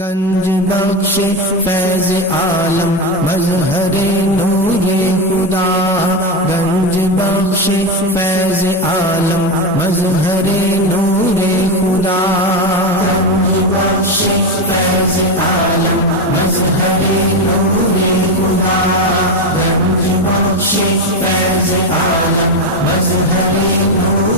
گنج بخش فیض عالم مظہر نور خدا، گنج بخش فیض عالم مظہر نور خدا، گنج بخش فیض عالم مظہر نور خدا، گنج بخش فیض عالم مظہر نور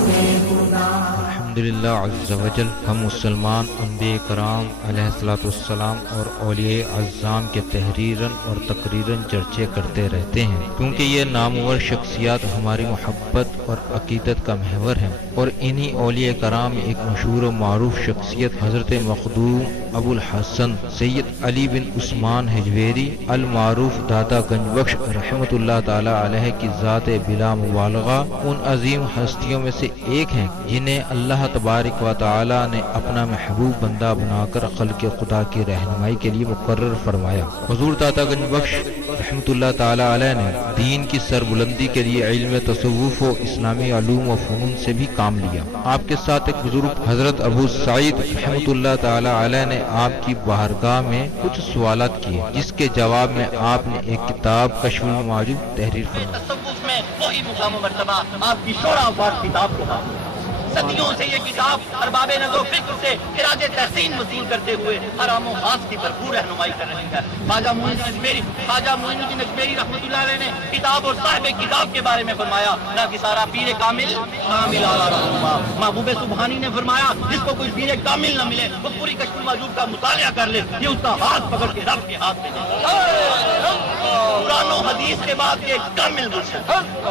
خدا۔ الحمدللہ عز وجل، ہم مسلمان انبیاء کرام علیہ الصلوۃ والسلام اور اولیاء اعظام کے تحریراً اور تقریراً چرچے کرتے رہتے ہیں، کیونکہ یہ نامور شخصیات ہماری محبت اور عقیدت کا محور ہیں، اور انہی اولیاء کرام ایک مشہور و معروف شخصیت حضرت مخدوم ابو الحسن سید علی بن عثمان حجویری المعروف داتا گنج بخش رحمۃ اللہ تعالی علیہ کی ذات بلا مبالغہ ان عظیم ہستیوں میں سے ایک ہیں جنہیں اللہ تبارک و تعالی نے اپنا محبوب بندہ بنا کر خلق خدا کی رہنمائی کے لیے مقرر فرمایا۔ حضور داتا گنج بخش رحمۃ اللہ تعالی علیہ نے دین کی سربلندی کے لیے علم تصوف و اسلامی علوم و فنون سے بھی کام لیا۔ آپ کے ساتھ ایک بزرگ حضرت ابو سعید رحمۃ اللہ تعالی علیہ نے آپ کی بارگاہ میں کچھ سوالات کیے، جس کے جواب میں آپ نے ایک کتاب کشف المعجوب تحریر فرمائی۔ تصوف میں وہی مقام و مرتبہ آپ کی شورا آباد کتاب کو حاصل ہے۔ صدیوں سے یہ کتاب ارباب نظر و فکر سے خراج تحسین وصول کرتے ہوئے حرام و خاص کی بھرپور رہنمائی کر رہی ہے۔ خواجہ معین الدین اجمیری رحمۃ اللہ علیہ نے کتاب اور صاحب کتاب کے بارے میں فرمایا، نہ کہ سارا پیر کامل اعلیٰ رہنما۔ محبوب سبحانی نے فرمایا، جس کو کوئی پیر کامل نہ ملے وہ پوری کشف المعجوب کا مطالعہ کر لے، یہ اس کا ہاتھ پکڑ کے رب کے ہاتھ میں دے۔ قرآن و حدیث کے بعد یہ کامل مرشد،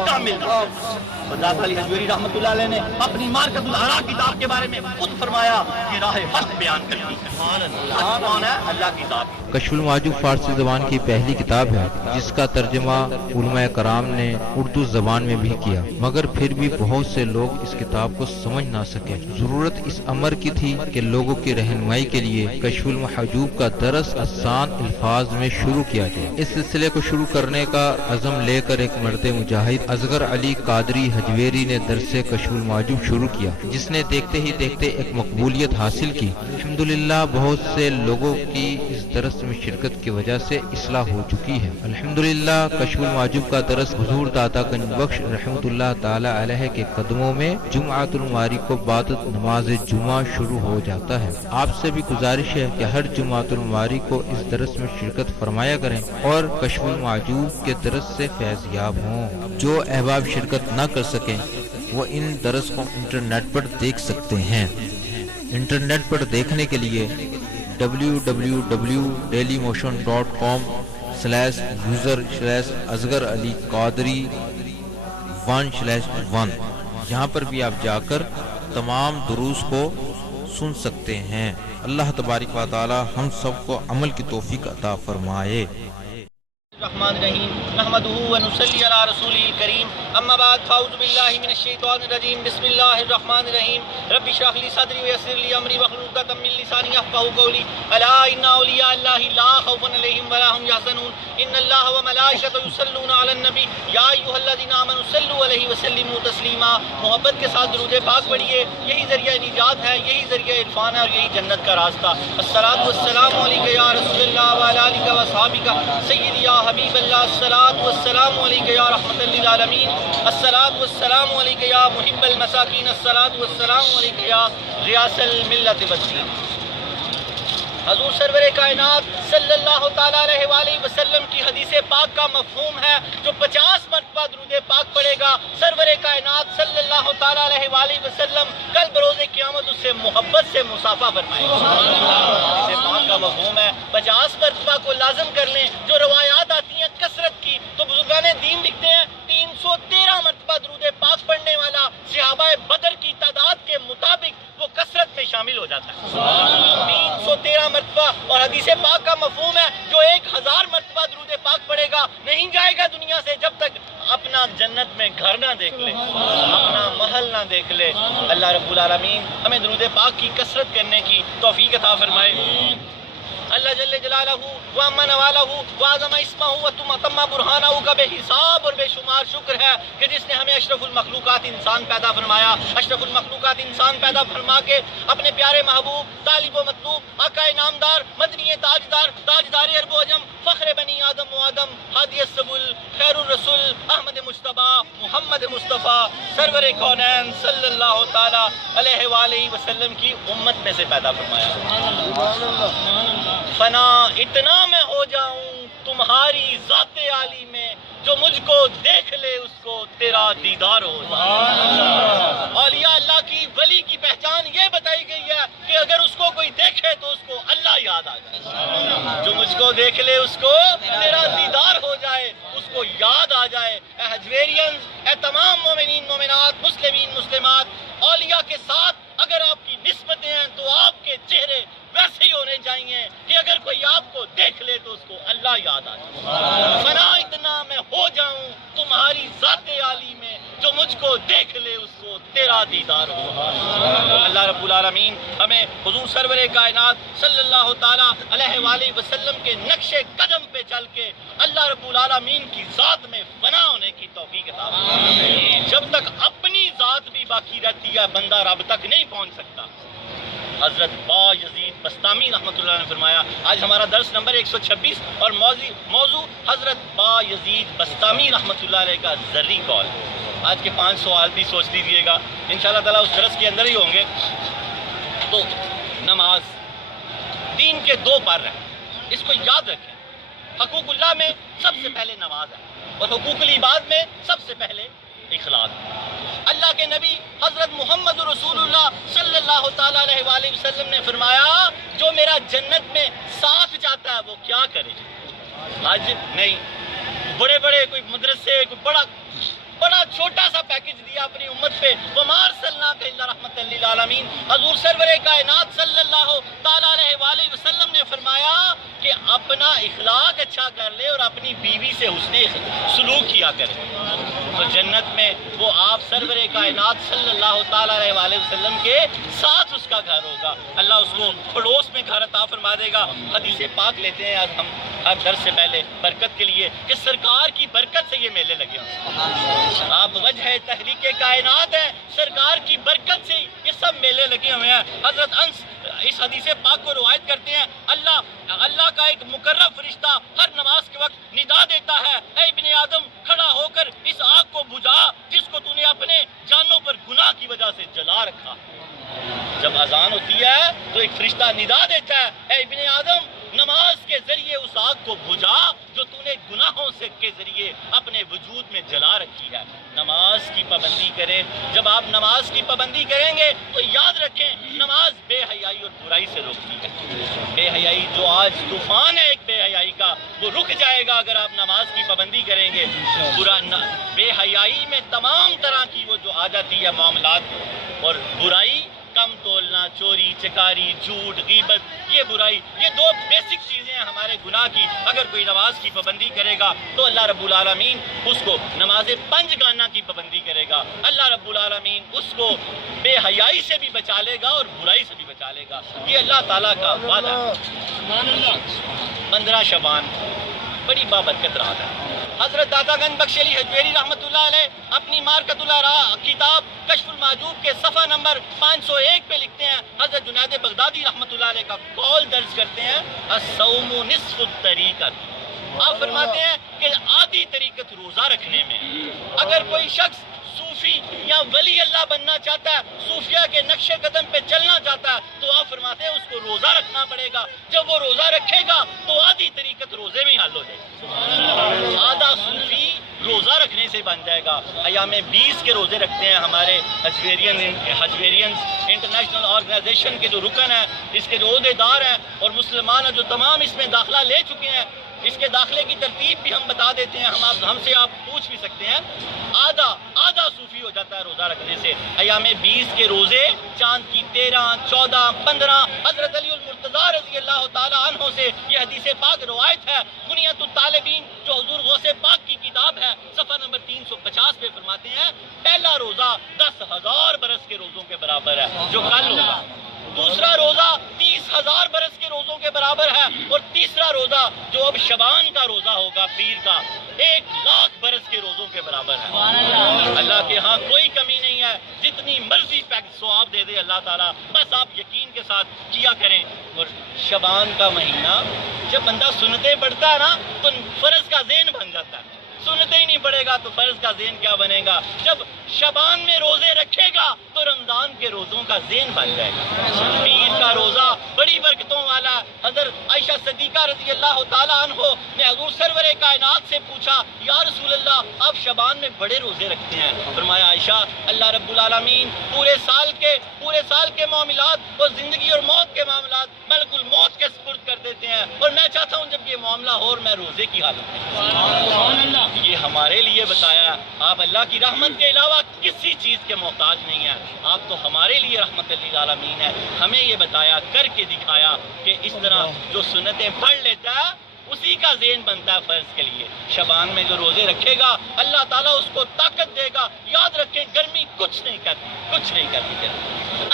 کامل مرشد۔ داتا علی حجویری رحمۃ اللہ علیہ نے اپنی مارکت الآراء کتاب کے بارے میں خود فرمایا کہ راہ حق بیان کرتی ہے۔ کون ہے؟ اللہ کی ذات۔ کشف المعجوب فارسی زبان کی پہلی کتاب ہے جس کا ترجمہ علماء کرام نے اردو زبان میں بھی کیا، مگر پھر بھی بہت سے لوگ اس کتاب کو سمجھ نہ سکے۔ ضرورت اس امر کی تھی کہ لوگوں کی رہنمائی کے لیے کشف المحجوب کا درس آسان الفاظ میں شروع کیا جائے۔ اس سلسلے کو شروع کرنے کا عزم لے کر ایک مرد مجاہد اصغر علی قادری حجویری نے درس کشف المعجوب شروع کیا، جس نے دیکھتے ہی دیکھتے ایک مقبولیت حاصل کی۔ الحمدللہ بہت سے لوگوں کی اس درس میں شرکت کی وجہ سے اصلاح ہو چکی ہے۔ الحمدللہ کشف المعجوب کا درس حضور داتا گنج بخش رحمۃ اللہ تعالی علیہ کے قدموں میں جمعۃ المواری کو بعد نماز جمعہ شروع ہو جاتا ہے۔ آپ سے بھی گزارش ہے کہ ہر جمعۃ المواری کو اس درس میں شرکت فرمایا کریں اور کشف المعجوب کے درس سے فیض یاب ہوں۔ جو احباب شرکت نہ کر سکیں وہ ان درس کو انٹرنیٹ پر دیکھ سکتے ہیں۔ انٹرنیٹ پر دیکھنے کے لیے www.dailymotion.com/user/اصغر علی قادری 1/1 یہاں پر بھی آپ جا کر تمام دروس کو سن سکتے ہیں۔ اللہ تبارک و تعالی ہم سب کو عمل کی توفیق عطا فرمائے۔ الرحمن الرحیم نحمده ونصلی علی رسوله الکریم، اما بعد فاعوذ باللہ من الشیطان الرجیم، بسم اللہ الرحمن الرحیم، رب اشرح لی صدری ویسر لی امری واحلل عقدۃ من لسانی یفقهوا قولی، الا ان اولیاء اللہ لا خوف علیہم ولا هم یحزنون، ان اللہ وملائکتہ یصلون علی النبی یا ایھا الذین آمنوا صلوا علیہ وسلموا تسلیما۔ محبت کے ساتھ درود پاک پڑھیے، یہی ذریعہ نجات ہے، یہی ذریعہ عرفان ہے اور یہی جنت کا راستہ۔ الصلاۃ والسلام علیک یا رسول اللہ وعلی آلک واصحابک سیدی یا حبیب اللہ، الصلاۃ والسلام علیک یا رحمۃ للعالمین، الصلاۃ والسلام علیک یا محب المساکین، الصلاۃ والسلام علیک یا ریاض الملت والدین۔ حضور سرور کائنات صلی اللہ تعالیٰ علیہ وآلہ وسلم کی حدیث پاک کا مفہوم ہے، جو 50 مرتبہ درود پاک پڑھے گا سرور کائنات صلی اللہ تعالیٰ علیہ وآلہ وسلم کل بروز قیامت اس سے محبت سے مصافحہ فرمائے گا۔ حدیث پاک کا مفہوم ہے 50 مرتبہ کو لازم کر لیں۔ جو روایات آتی ہیں کثرت کی تو بزرگان دین لکھتے ہیں 313 مرتبہ درود پاک پڑھنے والا صحابہ بدر کی تعداد کے مطابق وہ کثرت میں شامل ہو جاتا ہے۔ 313 مرتبہ، اور حدیث پاک کا مفہوم ہے جو 1000 مرتبہ درود پاک پڑھے گا نہیں جائے گا دنیا سے جب تک اپنا جنت میں گھر نہ دیکھ لے، اپنا محل نہ دیکھ لے۔ اللہ رب العالمین ہمیں درود پاک کی کثرت کرنے کی توفیق عطا فرمائے۔ اللہ تعالی جل جلالہ وَأَمَّ نَوَالَهُ وَعَظَمَ اسْمَهُ وَتَمَّ بُرْهَانَهُ کا بے حساب اور بے شمار شکر ہے کہ جس نے ہمیں اشرف المخلوقات انسان پیدا فرمایا، اشرف المخلوقات انسان پیدا فرما کے اپنے پیارے محبوب طالب و مطلوب آقا نامدار مدنی تاجدار تاجدار عرب و عجم فخر بنی آدم و آدم ہادی السبل خیر الرسول احمد مجتبیٰ محمد مصطفیٰ سرور کونین صلی اللہ تعالی علیہ وآلہ وسلم کی امت میں سے پیدا فرمایا۔ فنا اتنا میں ہو جاؤں تمہاری ذات عالی میں، جو مجھ کو دیکھ لے اس کو تیرا دیدار ہو جائے۔ اولیاء اللہ کی ولی کی پہچان یہ بتائی گئی ہے کہ اگر اس کو کوئی دیکھے تو اس کو اللہ یاد آ جائے، جو مجھ کو دیکھ لے اس کو تیرا دیدار ہو جائے، اس کو یاد آ جائے۔ اے حجویرینز، اے تمام مومنین مومنات مسلمین مسلمات، اولیاء کے ساتھ اگر آپ کی نسبتیں ہیں تو آپ کے چہرے ویسے ہی ہونے چاہیے کہ اگر کوئی آپ کو دیکھ لے تو اس کو اللہ یاد آ جائے۔ فنا اتنا میں ہو جاؤں تمہاری ذات عالی میں، جو مجھ کو دیکھ لے اس کو تیرا دیدار ہو۔ اللہ رب العالمین ہمیں حضور سرور کائنات صلی اللہ تعالی علیہ وآلہ وسلم کے نقش قدم پہ چل کے اللہ رب العالمین کی ذات میں فنا ہونے کی توفیق عطا فرمائے۔ جب تک اپنی ذات بھی باقی رہتی ہے بندہ رب تک نہیں پہنچ سکتا۔ حضرت با یزید بستامی رحمۃ اللہ نے فرمایا، آج ہمارا درس نمبر 126 اور موضوع حضرت با یزید بستامی رحمۃ اللہ علیہ کا ذری قول۔ آج کے 5 سوال بھی سوچ لیجیے گا، انشاءاللہ تعالیٰ اس درس کے اندر ہی ہوں گے۔ تو نماز دین کے 2 پر ہیں، اس کو یاد رکھیں۔ حقوق اللہ میں سب سے پہلے نماز ہے اور حقوق العباد میں سب سے پہلے اخلاص۔ اللہ کے نبی حضرت محمد رسول اللہ صلی اللہ تعالیٰ علیہ وآلہ وسلم نے فرمایا، جو میرا جنت میں ساتھ جاتا ہے وہ کیا کرے؟ آج نہیں، بڑے بڑے کوئی مدرسے، کوئی بڑا چھوٹا سا پیکج دیا اپنی امت پہ، وَمَا أَرْسَلْنَاكَ إِلَّا رَحْمَةً لِّلْعَالَمِينَ۔ حضور سرور کائنات صلی اللہ تعالیٰ علیہ وآلہ وسلم نے فرمایا کہ اپنا اخلاق اچھا کر لے اور اپنی بیوی سے حسن سلوک کیا کرے تو جنت میں وہ آپ سرور کائنات صلی اللہ تعالیٰ علیہ وآلہ وسلم کے ساتھ اس کا گھر ہوگا۔ اللہ اس کو پڑوس میں گھر عطا فرما دے گا۔ حدیث پاک لیتے ہیں آج ہم ہر درس سے پہلے برکت کے لیے کہ سرکار کی برکت سے یہ میلے لگے ہیں۔ آپ وجہ تحریک کائنات ہیں، سرکار کی برکت سے یہ سب میلے لگے ہوئے ہیں۔ حضرت انس اس حدیث پاک کو روایت کرتے ہیں، اللہ کا ایک مقرب فرشتہ ہر نماز کے وقت ندا دیتا ہے، اے ابن آدم کھڑا ہو کر اس آگ کو بجھا جس کو تو نے اپنے جانوں پر گناہ کی وجہ سے جلا رکھا۔ جب اذان ہوتی ہے تو ایک فرشتہ ندا دیتا ہے، اے ابن آدم نماز کے ذریعے اس آگ کو بجھا جو تو نے گناہوں سے کے ذریعے اپنے وجود میں جلا رکھی ہے۔ نماز کی پابندی کریں۔ جب آپ نماز کی پابندی کریں گے تو یاد رکھیں نماز بے حیائی اور برائی سے روکتی ہے۔ بے حیائی جو آج طوفان ہے ایک بے حیائی کا، وہ رک جائے گا اگر آپ نماز کی پابندی کریں گے۔ بے حیائی میں تمام طرح کی وہ جو آ جاتی ہے معاملات اور برائی، کم تولنا، چوری چکاری، جھوٹ، غیبت، یہ برائی، یہ 2 بیسک چیزیں ہیں ہمارے گناہ کی۔ اگر کوئی نماز کی پابندی کرے گا تو اللہ رب العالمین اس کو نماز 5 گانا کی پابندی کرے گا۔ اللہ رب العالمین اس کو بے حیائی سے بھی بچا لے گا اور برائی سے بھی بچا لے گا۔ یہ اللہ تعالیٰ کا وعدہ ہے۔ 15 شعبان بڑی بابرکت رات ہے۔ حضرت داتا گنج بخش علی حجویری رحمۃ اللہ علیہ اپنی مارکۃ اللہ کتاب کشف المحجوب کے صفحہ نمبر 501 پہ لکھتے ہیں، حضرت جنید بغدادی رحمۃ اللہ علیہ کا قول درج کرتے ہیں، الصوم نصف الطریقۃ۔ آپ فرماتے ہیں کہ آدھی طریقت روزہ رکھنے میں۔ اگر کوئی شخص صوفی یا ولی اللہ بننا چاہتا ہے، صوفیہ کے نقش قدم پہ چلنا چاہتا ہے، تو آپ فرماتے ہیں اس کو روزہ رکھنا پڑے گا۔ جب وہ روزہ رکھے گا تو آدھی طریقت روزے میں حل ہو جائے گی۔ آدھا صوفی روزہ رکھنے سے بن جائے گا۔ ایام 20 کے روزے رکھتے ہیں ہمارے حجویرینز انٹرنیشنل آرگنائزیشن کے جو رکن ہیں، اس کے جو عہدیدار ہیں اور مسلمان ہیں جو تمام اس میں داخلہ لے چکے ہیں، اس کے داخلے کی ترتیب بھی ہم بتا دیتے ہیں، ہم سے آپ پوچھ بھی سکتے ہیں۔ آدھا صوفی ہو جاتا ہے روزہ رکھنے سے۔ ایام 20 کے روزے چاند کی 13، 14، 15 حضرت علی المرتضیٰ رضی اللہ تعالی عنہ سے یہ حدیث پاک روایت ہے۔ بنیۃ الطالبین جو حضور غوث پاک کی کتاب ہے، صفحہ نمبر 350 پہ فرماتے ہیں، پہلا روزہ 10,000 برس کے روزوں کے برابر ہے جو کل ہوگا۔ دوسرا روزہ 30,000 برس کے روزوں کے برابر ہے، اور تیسرا روزہ جو اب شبان کا روزہ ہوگا پیر کا 1,00,000 برس کے روزوں کے برابر ہے۔ اللہ کے ہاں کوئی کمی نہیں ہے، جتنی مرضی ثواب دے دے اللہ تعالیٰ، بس آپ یقین کے ساتھ کیا کریں۔ اور شبان کا مہینہ جب بندہ سنتیں پڑھتا ہے نا تو فرض کا ذہن بن جاتا ہے، سنتے ہی نہیں پڑے گا تو فرض کا ذہن کیا بنے گا؟ جب شبان میں روزے رکھے گا تو رمضان کے روزوں کا ذہن بن جائے گا۔ پیر کا روزہ بڑی برکتوں والا۔ حضرت عائشہ صدیقہ رضی اللہ تعالیٰ عنہ نے حضور سرور کائنات سے پوچھا، یا رسول اللہ آپ شبان میں بڑے روزے رکھتے ہیں؟ فرمایا عائشہ اللہ رب العالمین پورے سال کے معاملات اور زندگی اور موت کے معاملات ملک الموت کے سپرد کر دیتے ہیں، اور میں چاہتا ہوں جب یہ معاملہ ہو اور میں روزے کی حالت میں۔ یہ ہمارے لیے بتایا، آپ اللہ کی رحمت کے علاوہ کسی چیز کے محتاج نہیں ہیں، آپ تو ہمارے لیے رحمت للعالمین ہے۔ ہمیں یہ بتایا، کر کے دکھایا کہ اس طرح جو سنتیں پڑھ لیتا ہے اسی کا ذہن بنتا ہے فرض کے لیے۔ شبان میں جو روزے رکھے گا اللہ تعالیٰ اس کو طاقت دے گا۔ یاد رکھیں گرمی کچھ نہیں کرتی۔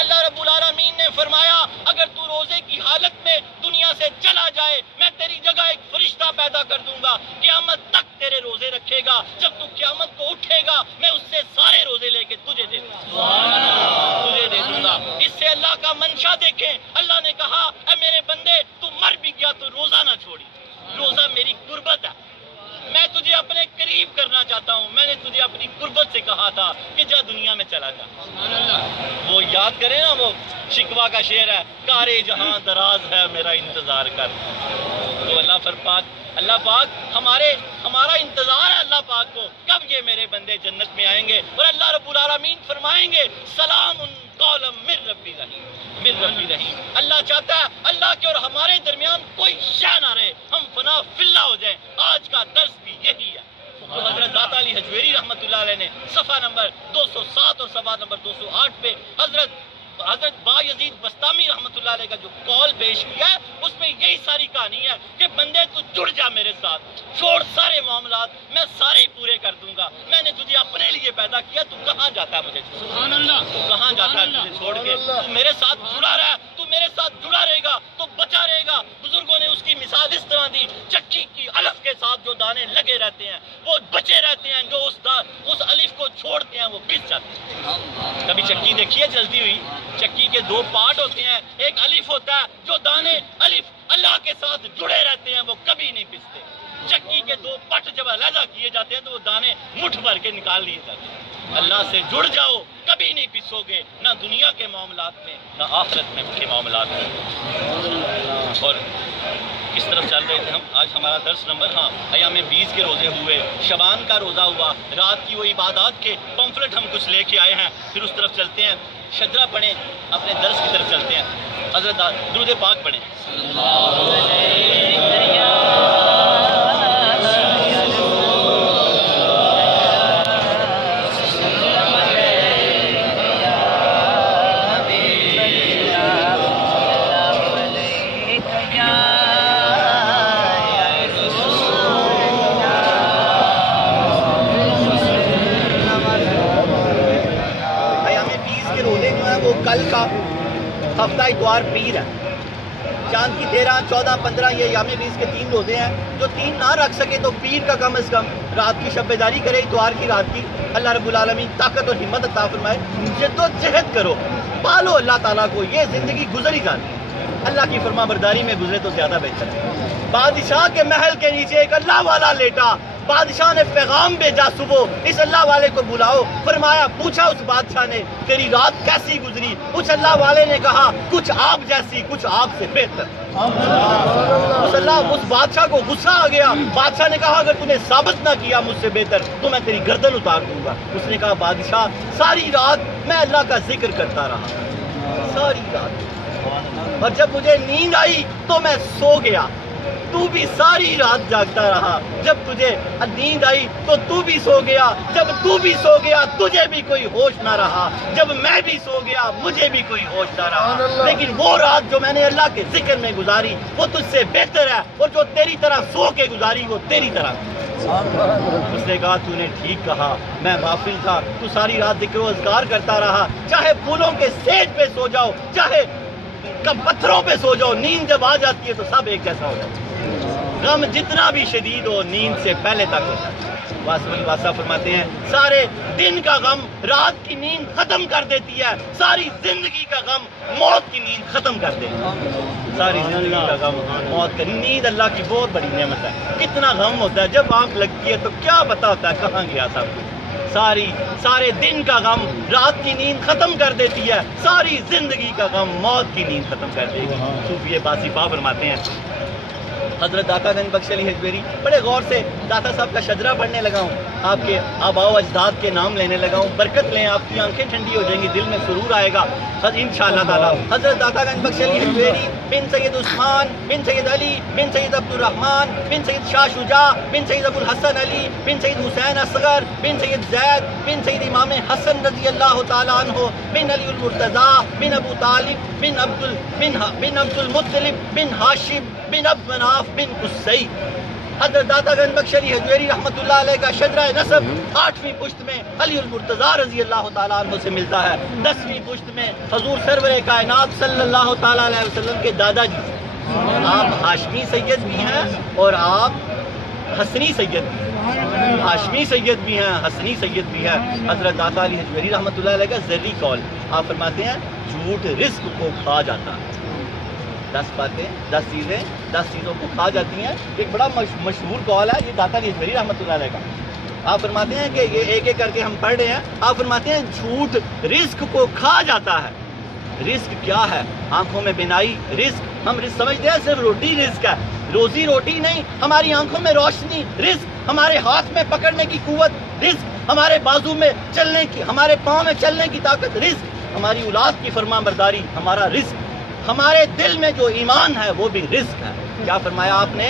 اللہ رب العالمین نے فرمایا اگر تو روزے کی حالت میں دنیا سے چلا جائے میں تیری جگہ ایک فرشتہ پیدا کر دوں گا، قیامت تک تیرے روزے رکھے گا، جب تو قیامت کو اٹھے گا میں اس سے سارے روزے لے کے تجھے دے دوں گا۔ اس سے اللہ کا منشا دیکھیں، اللہ نے کہا اے میرے بندے تو مر بھی گیا تو روزہ نہ چھوڑی، روزہ میری قربت ہے، میں تجھے اپنے قریب کرنا چاہتا ہوں، میں نے تجھے اپنی قربت سے کہا تھا کہ جا دنیا میں چلا جا۔ وہ یاد کریں نا، وہ شکوہ کا شعر ہے، کارے جہاں دراز ہے میرا انتظار کر۔ تو اللہ پاک ہمارا انتظار ہے اللہ پاک کو کب یہ میرے بندے جنت میں آئیں گے، اور اللہ رب العالمین فرمائیں گے سلام قولا من رب رحیم۔ اللہ چاہتا ہے اللہ کے اور ہمارے درمیان کوئی شے نہ رہے، ہم فنا فی اللہ ہو جائیں۔ آج کا درس بھی یہی ہے جو حضرت داتا علی حجویری رحمۃ اللہ علیہ نے صفحہ نمبر 207 اور صفحہ نمبر 208 پہ حضرت با یزید بستامی رحمۃ اللہ علیہ کا جو قول پیش کیا ہے اس میں یہی ساری کہانی ہے کہ بندے تو جڑ جا میرے ساتھ، چھوڑ سارے معاملات، میں سارے پورے کر دوں گا، میں نے تجھے اپنے لیے پیدا کیا، تو کہاں جاتا ہے مجھے چھوڑ؟ تو کہاں جاتا ہے مجھے چھوڑ کے؟ تو میرے ساتھ جڑا رہا، تو میرے ساتھ جڑا رہے گا تو بچا رہے گا۔ بزرگوں نے اس کی مثال اس طرح دی، چکی کی الف کے ساتھ جو دانے لگے رہتے ہیں وہ بچے رہتے ہیں، جو اس الف کو چھوڑتے ہیں وہ پس جاتے ہیں۔ کبھی چکی دیکھیے چلتی ہوئی؟ چکی کے دو پارٹ ہوتے ہیں، ایک الف ہوتا ہے، جو دانے الف اللہ کے ساتھ جڑے رہتے ہیں وہ کبھی نہیں پستے۔ چکی کے دو پٹ جب علیحدہ کیے جاتے ہیں تو وہ دانے مٹھ بھر کے نکال لیے جاتے ہیں۔ اللہ سے جڑ جاؤ، کبھی نہیں پسو گے، نہ دنیا کے معاملات میں نہ آخرت میں کے معاملات میں۔ اور کس طرف چل رہے تھے ہم؟ آج ہمارا درس نمبر ایام 20 کے روزے ہوئے، شبان کا روزہ ہوا، رات کی وہ عبادات کے پمفلٹ ہم کچھ لے کے آئے ہیں، پھر اس طرف چلتے ہیں، شجرہ پڑھیں، اپنے درس کی طرف چلتے ہیں، حضرت درود پاک پڑھیں۔ کل کا ہفتہ اتوار پیر ہے، چاند کی 13، 14، 15 یہ یام 20 کے 3 روزے ہیں۔ جو 3 نہ رکھ سکے تو پیر کا کم از کم رات کی شب بیداری کرے، اتوار کی رات کی، اللہ رب العالمین طاقت اور ہمت عطا فرمائے، جد و جہد کرو، پالو اللہ تعالیٰ کو، یہ زندگی گزر ہی جاتی ہے، اللہ کی فرما برداری میں گزرے تو زیادہ بہتر ہے۔ بادشاہ کے محل کے نیچے ایک اللہ والا لیٹا، بادشاہ نے پیغام بھیجا صبح اس اللہ والے کو بلاؤ، فرمایا پوچھا اس بادشاہ نے تیری رات کیسی گزری؟ اس اللہ والے نے کہا کچھ آپ جیسی، کچھ آپ سے بہتر۔ اس بادشاہ کو غصہ آ گیا، بادشاہ نے کہا اگر تو نے ثابت نہ کیا مجھ سے بہتر تو میں تیری گردن اتار دوں گا۔ اس نے کہا بادشاہ ساری رات میں اللہ کا ذکر کرتا رہا، ساری رات، اور جب مجھے نیند آئی تو میں سو گیا، تو بھی ساری رات جاگتا رہا، جب تجھے نیند آئی تو تو بھی سو گیا، جب تو بھی سو گیا تجھے بھی کوئی ہوش نہ رہا، جب میں بھی سو گیا مجھے بھی کوئی ہوش نہ رہا، لیکن وہ رات جو میں نے اللہ کے ذکر میں گزاری وہ تجھ سے بہتر ہے، اور جو تیری طرح سو کے گزاری وہ تیری طرح۔ اس نے کہا تو نے ٹھیک کہا، میں غافل تھا، تو ساری رات ذکر و اذکار کرتا رہا، چاہے پھولوں کے سیج پہ سو جاؤ، چاہے کب پتھروں پہ سو جاؤ، نیند جب آ جاتی ہے تو سب ایک جیسا ہو جاتا ہے۔ غم جتنا بھی شدید ہو نیند سے پہلے تک ہوتا ہے۔ واسطہ فرماتے ہیں سارے دن کا غم رات کی نیند ختم کر دیتی ہے، ساری زندگی کا غم موت کی نیند ختم کر دیتی ہے۔ ساری زندگی کا غم موت کا، نیند اللہ کی بہت بڑی نعمت ہے۔ کتنا غم ہوتا ہے جب آنکھ لگتی ہے تو کیا پتا ہوتا ہے کہاں گیا سب۔ سارے دن کا غم رات کی نیند ختم کر دیتی ہے، ساری زندگی کا غم موت کی نیند ختم کر دے گی۔ صوفی باصفا فرماتے ہیں حضرت داتا گنج بخش علی حجویری، بڑے غور سے داتا صاحب کا شجرہ پڑھنے لگا ہوں، آپ کے آباء و اجداد کے نام لینے لگا ہوں، برکت لیں، آپ کی آنکھیں ٹھنڈی ہو جائیں گی، دل میں سرور آئے گا انشاءاللہ تعالیٰ۔ حضرت داتا گنج بخش علی حجویری بن سید عثمان بن سید علی بن سید عبد الرحمن بن سید شاہ شجاع بن سید ابو الحسن علی بن سید حسین اصغر بن سید زید بن سید امام حسن رضی اللہ تعالیٰ عنہ بن علی المرتضیٰ بن ابو طالب بن عبد المطلب بن ہاشم بن عبد مناف بن قصی۔ حضرت داتا گنج بخش علی حجویری رحمۃ اللہ علیہ کا شجرہ نسب 8ویں پشت میں علی المرتضیٰ رضی اللہ تعالیٰ عنہ سے ملتا ہے، 10ویں پشت میں حضور سرور کائنات صلی اللہ تعالیٰ علیہ وسلم کے دادا جی سے۔ آپ ہاشمی سید بھی ہیں اور آپ حسنی سید بھی ہیں، ہاشمی سید بھی ہیں، حسنی سید بھی ہیں۔ حضرت داتا علی حجویری رحمۃ اللہ علیہ کا ذری قول، آپ فرماتے ہیں جھوٹ رزق کو کھا جاتا ہے۔ 10 باتیں، 10 چیزیں 10 چیزوں کو کھا جاتی ہیں۔ ایک بڑا مشہور قول ہے یہ داتا علی حجویری رحمۃ اللہ علیہ کا۔ آپ فرماتے ہیں کہ یہ ایک ایک کر کے ہم پڑھ رہے ہیں، آپ فرماتے ہیں جھوٹ رزق کو کھا جاتا ہے۔ رزق کیا ہے؟ آنکھوں میں بینائی رزق، ہم رزق سمجھتے ہیں صرف روٹی رزق ہے، روزی روٹی نہیں، ہماری آنکھوں میں روشنی رزق، ہمارے ہاتھ میں پکڑنے کی قوت رزق، ہمارے بازو میں چلنے کی، ہمارے پاؤں میں چلنے کی طاقت رزق، ہماری اولاد کی فرما برداری ہمارا رزق، ہمارے دل میں جو ایمان ہے وہ بھی رزق ہے۔ کیا فرمایا آپ نے؟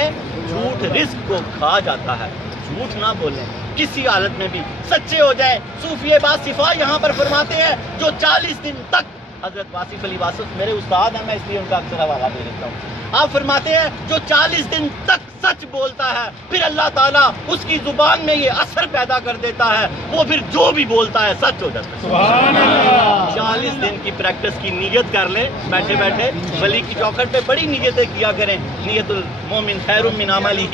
جھوٹ رزق کو کھا جاتا ہے۔ جھوٹ نہ بولیں، کسی حالت میں بھی سچے ہو جائیں۔ صوفی باصفا یہاں پر فرماتے ہیں جو 40 دن تک، حضرت واصف علی واصف میرے استاد ہیں، میں اس لیے ان کا اکثر حوالہ دے دیتا ہوں۔ آپ فرماتے ہیں جو 40 دن تک سچ بولتا ہے پھر اللہ تعالیٰ اس کی زبان میں یہ اثر پیدا کر دیتا ہے، وہ پھر جو بھی بولتا ہے سچ ہو جاتا ہے۔ سبحان اللہ۔ 40 دن کی پریکٹس کی نیت کر لیں، بیٹھے بیٹھے ولی کی چوکھٹ پہ بڑی نیتیں کیا کریں۔ نیت المومن خیر من عملہ،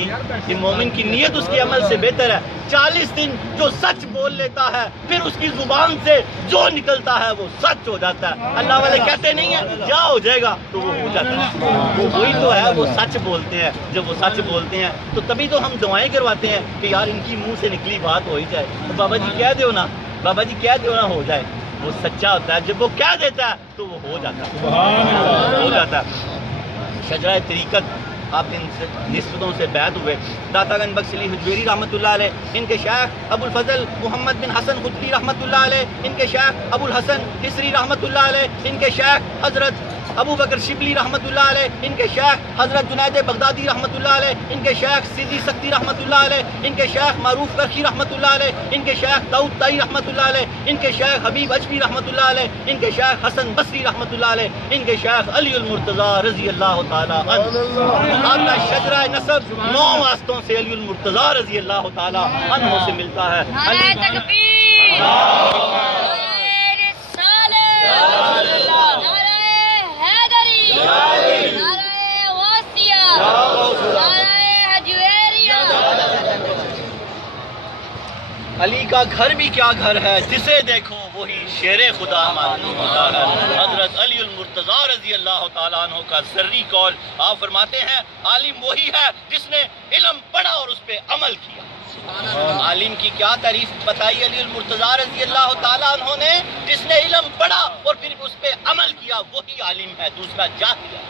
کہ مومن کی نیت اس کے عمل سے بہتر ہے۔ 40 دن جو سچ بول لیتا ہے پھر اس کی زبان سے جو نکلتا ہے وہ سچ ہو جاتا ہے۔ اللہ والے کہتے نہیں ہیں کیا ہو جائے گا، تو وہ ہو جاتا ہے۔ وہی تو ہے، وہ سچ بولتے ہیں۔ جب وہ سچ بولتے ہیں تو تبھی تو ہم دعائیں کرواتے ہیں کہ یار ان کی منہ سے نکلی بات ہو ہی جائے، تو بابا جی کہہ دو نا، بابا جی کہہ دو نا ہو جائے۔ وہ سچا ہوتا ہے، جب وہ کہہ دیتا ہے تو وہ ہو جاتا ہے، ہو جاتا ہے۔ شجرہ طریقت، آپ ان سے نسبتوں سے بیعت ہوئے۔ داتا گنج بخش علی حجویری رحمۃ اللہ علیہ، ان کے شیخ ابو الفضل محمد بن حسن خدری رحمۃ اللہ علیہ، ان کے شیخ ابو الحسن حسری رحمۃ اللہ علیہ، ان کے شیخ حضرت ابو بکر شبلی رحمۃ اللہ علیہ، ان کے شیخ حضرت جنید بغدادی رحمۃ اللہ علیہ، ان کے شیخ سیدی سکتی رحمۃ اللہ علیہ، ان کے شیخ معروف کرخی رحمۃ اللہ علیہ، ان کے شیخ داؤد طائی رحمۃ اللہ علیہ، ان کے شیخ حبیب اجمی رحمۃ اللہ علیہ، ان کے شیخ حسن بصری رحمۃ اللہ علیہ، ان کے شیخ علی المرتضیٰ رضی اللہ تعالیٰ عنہ۔ آپ کا شجرہ نسب 9 واسطوں سے علی المرتضیٰ رضی اللہ تعالیٰ عنہ سے ملتا ہے۔ علی کا گھر بھی کیا گھر ہے، جسے دیکھو وہی شیر خدا معلوم ہوتا ہے۔ حضرت علی المرتضیٰ رضی اللہ تعالیٰ عنہ کا ذری قول، آپ فرماتے ہیں عالم وہی ہے جس نے علم پڑھا اور اس پہ عمل کیا۔ عالم کی کیا تعریف بتائی علی المرتضیٰ رضی اللہ تعالیٰ عنہ نے؟ جس نے علم پڑھا اور پھر اس پہ عمل کیا وہی عالم ہے، دوسرا جاہل ہے۔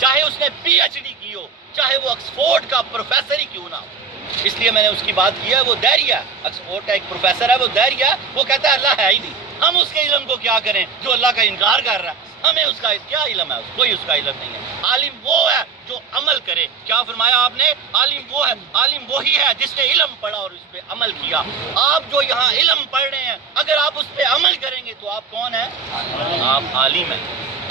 چاہے اس نے PhD کی ہو، چاہے وہ آکسفورڈ کا پروفیسر ہی کیوں نہ ہو۔ اس لیے میں نے اس کی بات کی ہے، وہ دہری ہے، آکسفورڈ کا ایک پروفیسر ہے، وہ دہری ہے، وہ کہتا ہے اللہ ہے ہی نہیں، ہم اس کے علم کو کیا کریں جو اللہ کا انکار کر رہا ہے، ہمیں اس کا کیا علم ہے، کوئی اس کا علم نہیں ہے۔ عالم وہ ہے جو عمل کرے۔ کیا فرمایا آپ نے؟ عالم وہ ہے، عالم وہی ہے جس نے علم پڑھا اور اس پہ عمل کیا۔ آپ جو یہاں علم پڑھ رہے ہیں، اگر آپ اس پہ عمل کریں گے تو آپ کون ہیں؟ آپ عالم ہیں،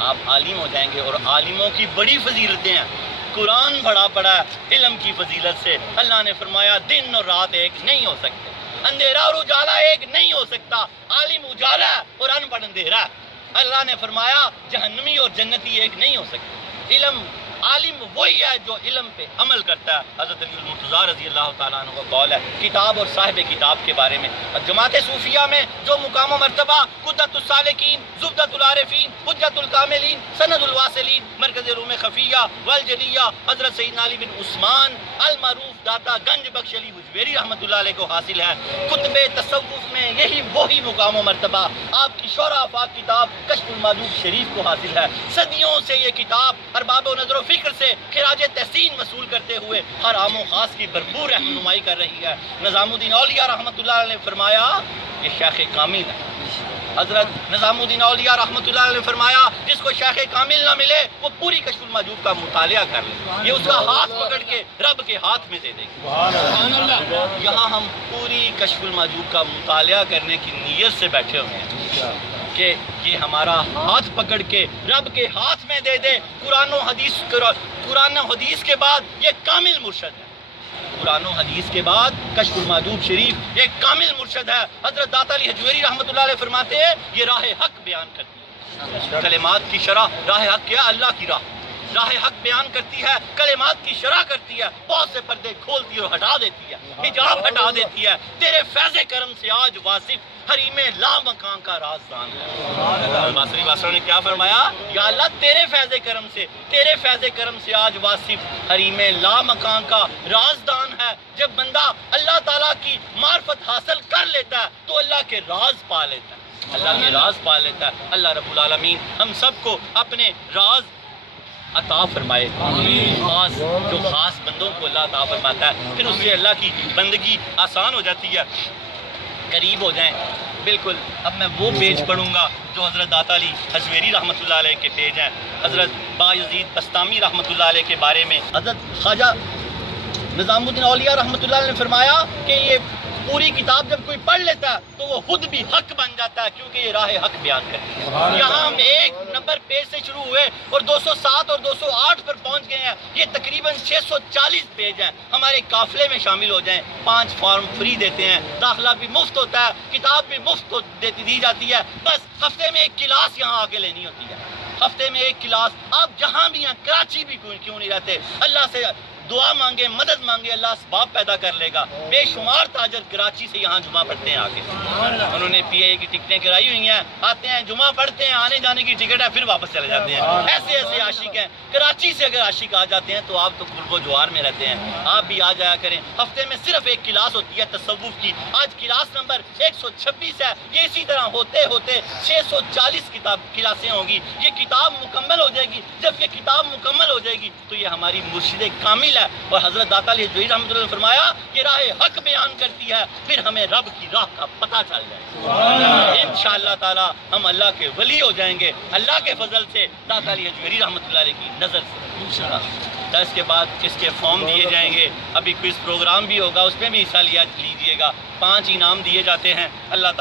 آپ عالم ہو جائیں گے۔ اور عالموں کی بڑی فضیلتیں ہیں، قرآن بڑا پڑا ہے علم کی فضیلت سے۔ اللہ نے فرمایا دن اور رات ایک نہیں ہو سکتے، اندھیرا اور اجالا ایک نہیں ہو سکتا۔ عالم اجالا ہے اور ان پڑھ اندھیرا ہے۔ اللہ نے فرمایا جہنمی اور جنتی ایک نہیں ہو سکتے. علم عالم وہی ہے جو علم پہ عمل کرتا ہے. حضرت علی المرتضیٰ رضی اللہ تعالیٰ عنہ کا قول ہے کتاب اور صاحب کتاب کے بارے میں. جماعت صوفیہ میں جو مقام و مرتبہ قدرت السالکین، زبدۃ العارفین، حجت الکاملین، سند الواصلین، مرکز علوم خفیہ والجلیہ حضرت سیدنا علی بن عثمان المعروف داتا گنج بخش علی حجویری رحمۃ اللہ علیہ کو حاصل ہے. کتب تصوف میں یہی وہی مقام و مرتبہ آپ کی شورا آفاق کتاب کشف المعدوب شریف کو حاصل ہے. صدیوں سے یہ کتاب ارباب و نظر و فکر سے خراج تحسین وصول کرتے ہوئے ہر عام و خاص کی بھرپور رہنمائی کر رہی ہے. نظام الدین اولیاء رحمۃ اللہ علیہ نے فرمایا یہ شیخ کامل ہے. حضرت نظام الدین اولیاء رحمۃ اللہ علیہ نے فرمایا جس کو شیخ کامل نہ ملے وہ پوری کشف المعجوب کا مطالعہ کر لے، یہ اس کا ہاتھ پکڑ کے رب کے ہاتھ میں دے دے گی. یہاں ہم پوری کشف المعجوب کا مطالعہ کرنے کی نیت سے بیٹھے ہوئے ہیں کہ یہ ہمارا ہاتھ پکڑ کے رب کے ہاتھ میں دے دے. قرآن و حدیث کے بعد یہ کامل مرشد ہے. قرآن و حدیث کے بعد کشف المعجوب شریف ایک کامل مرشد ہے. حضرت داتا علی حجویری رحمۃ اللہ علیہ فرماتے ہیں یہ راہ حق بیان کرتی ہے. کلمات کی شرح راہ حق کیا؟ اللہ کی راہ حق بیان کرتی ہے، کلمات کی شرح کرتی ہے، بہت سے پردے کھولتی اور ہٹا دیتی ہے، حجاب ہٹا دیتی ہے. تیرے فیض کرم سے آج واصف حریم لا مکان کا رازدان ہے. باسری باسروں نے کیا فرمایا؟ یا اللہ تیرے فیض کرم سے آج واصف حریم لا مکان کا رازدان ہے. جب بندہ اللہ تعالیٰ کی معرفت حاصل کر لیتا ہے تو اللہ کے راز پا لیتا ہے. اللہ رب العالمین ہم سب کو اپنے راز عطا فرمائے. جو خاص بندوں کو اللہ عطا فرماتا ہے پھر اس سے اللہ کی بندگی آسان ہو جاتی ہے، قریب ہو جائیں. بالکل اب میں وہ پیج پڑھوں گا جو حضرت داتا علی حجویری رحمۃ اللہ علیہ کے پیج ہیں. حضرت بایزید بسطامی رحمۃ اللہ علیہ کے بارے میں حضرت خواجہ نظام الدین اولیاء رحمۃ اللہ علیہ نے فرمایا کہ یہ پوری کتاب جب کوئی پڑھ لیتا ہے تو وہ خود بھی حق بن جاتا ہے کیونکہ یہ راہ حق بیان کرتی ہے. یہاں ہم 1 نمبر پیج سے شروع ہوئے اور 207 اور 208 پر پہنچ گئے ہیں. یہ تقریباً 640 پیج ہیں. ہمارے قافلے میں شامل ہو جائیں. 5 فارم فری دیتے ہیں، داخلہ بھی مفت ہوتا ہے، کتاب بھی مفت دی جاتی ہے. بس ہفتے میں 1 کلاس یہاں آ کے لینی ہوتی ہے. ہفتے میں 1 کلاس. آپ جہاں بھی ہیں، کراچی بھی کیوں نہیں رہتے، اللہ سے دعا مانگے، مدد مانگے، اللہ اسباب پیدا کر لے گا. بے شمار تاجر کراچی سے یہاں جمعہ پڑھتے ہیں آگے. انہوں نے پی اے کی ٹکٹیں کرائی ہوئی ہیں، آتے ہیں جمعہ پڑھتے ہیں، آنے جانے کی ٹکٹ ہے، پھر واپس چلے جاتے ہیں. ایسے عاشق ہیں. کراچی سے اگر عاشق آ جاتے ہیں تو آپ تو قرب و جوار میں رہتے ہیں. آپ بھی آ جایا کریں. ہفتے میں صرف 1 کلاس ہوتی ہے تصوف کی. آج کلاس نمبر 126 ہے. یہ اسی طرح ہوتے 640 کلاسیں ہوں گی. یہ کتاب مکمل ہو جائے گی. جب یہ کتاب مکمل ہو جائے گی تو یہ ہماری مرشد کامل ہے. اور حضرت داتا علی حجویری رحمۃ اللہ نے فرمایا کہ راہ حق بیان کرتی ہے، پھر ہمیں رب کی راہ کا پتہ چل جائے. انشاءاللہ تعالی ہم اللہ کے ولی ہو جائیں گے اللہ کے فضل سے، داتا علی حجویری رحمۃ اللہ علیہ کی نظر سے. اس کے بعد اس کے فارم دیے جائیں گے. ابھی کوئز پروگرام بھی ہوگا، اس میں بھی حصہ لیجیے گا. 5 انعام دیے جاتے ہیں. اللہ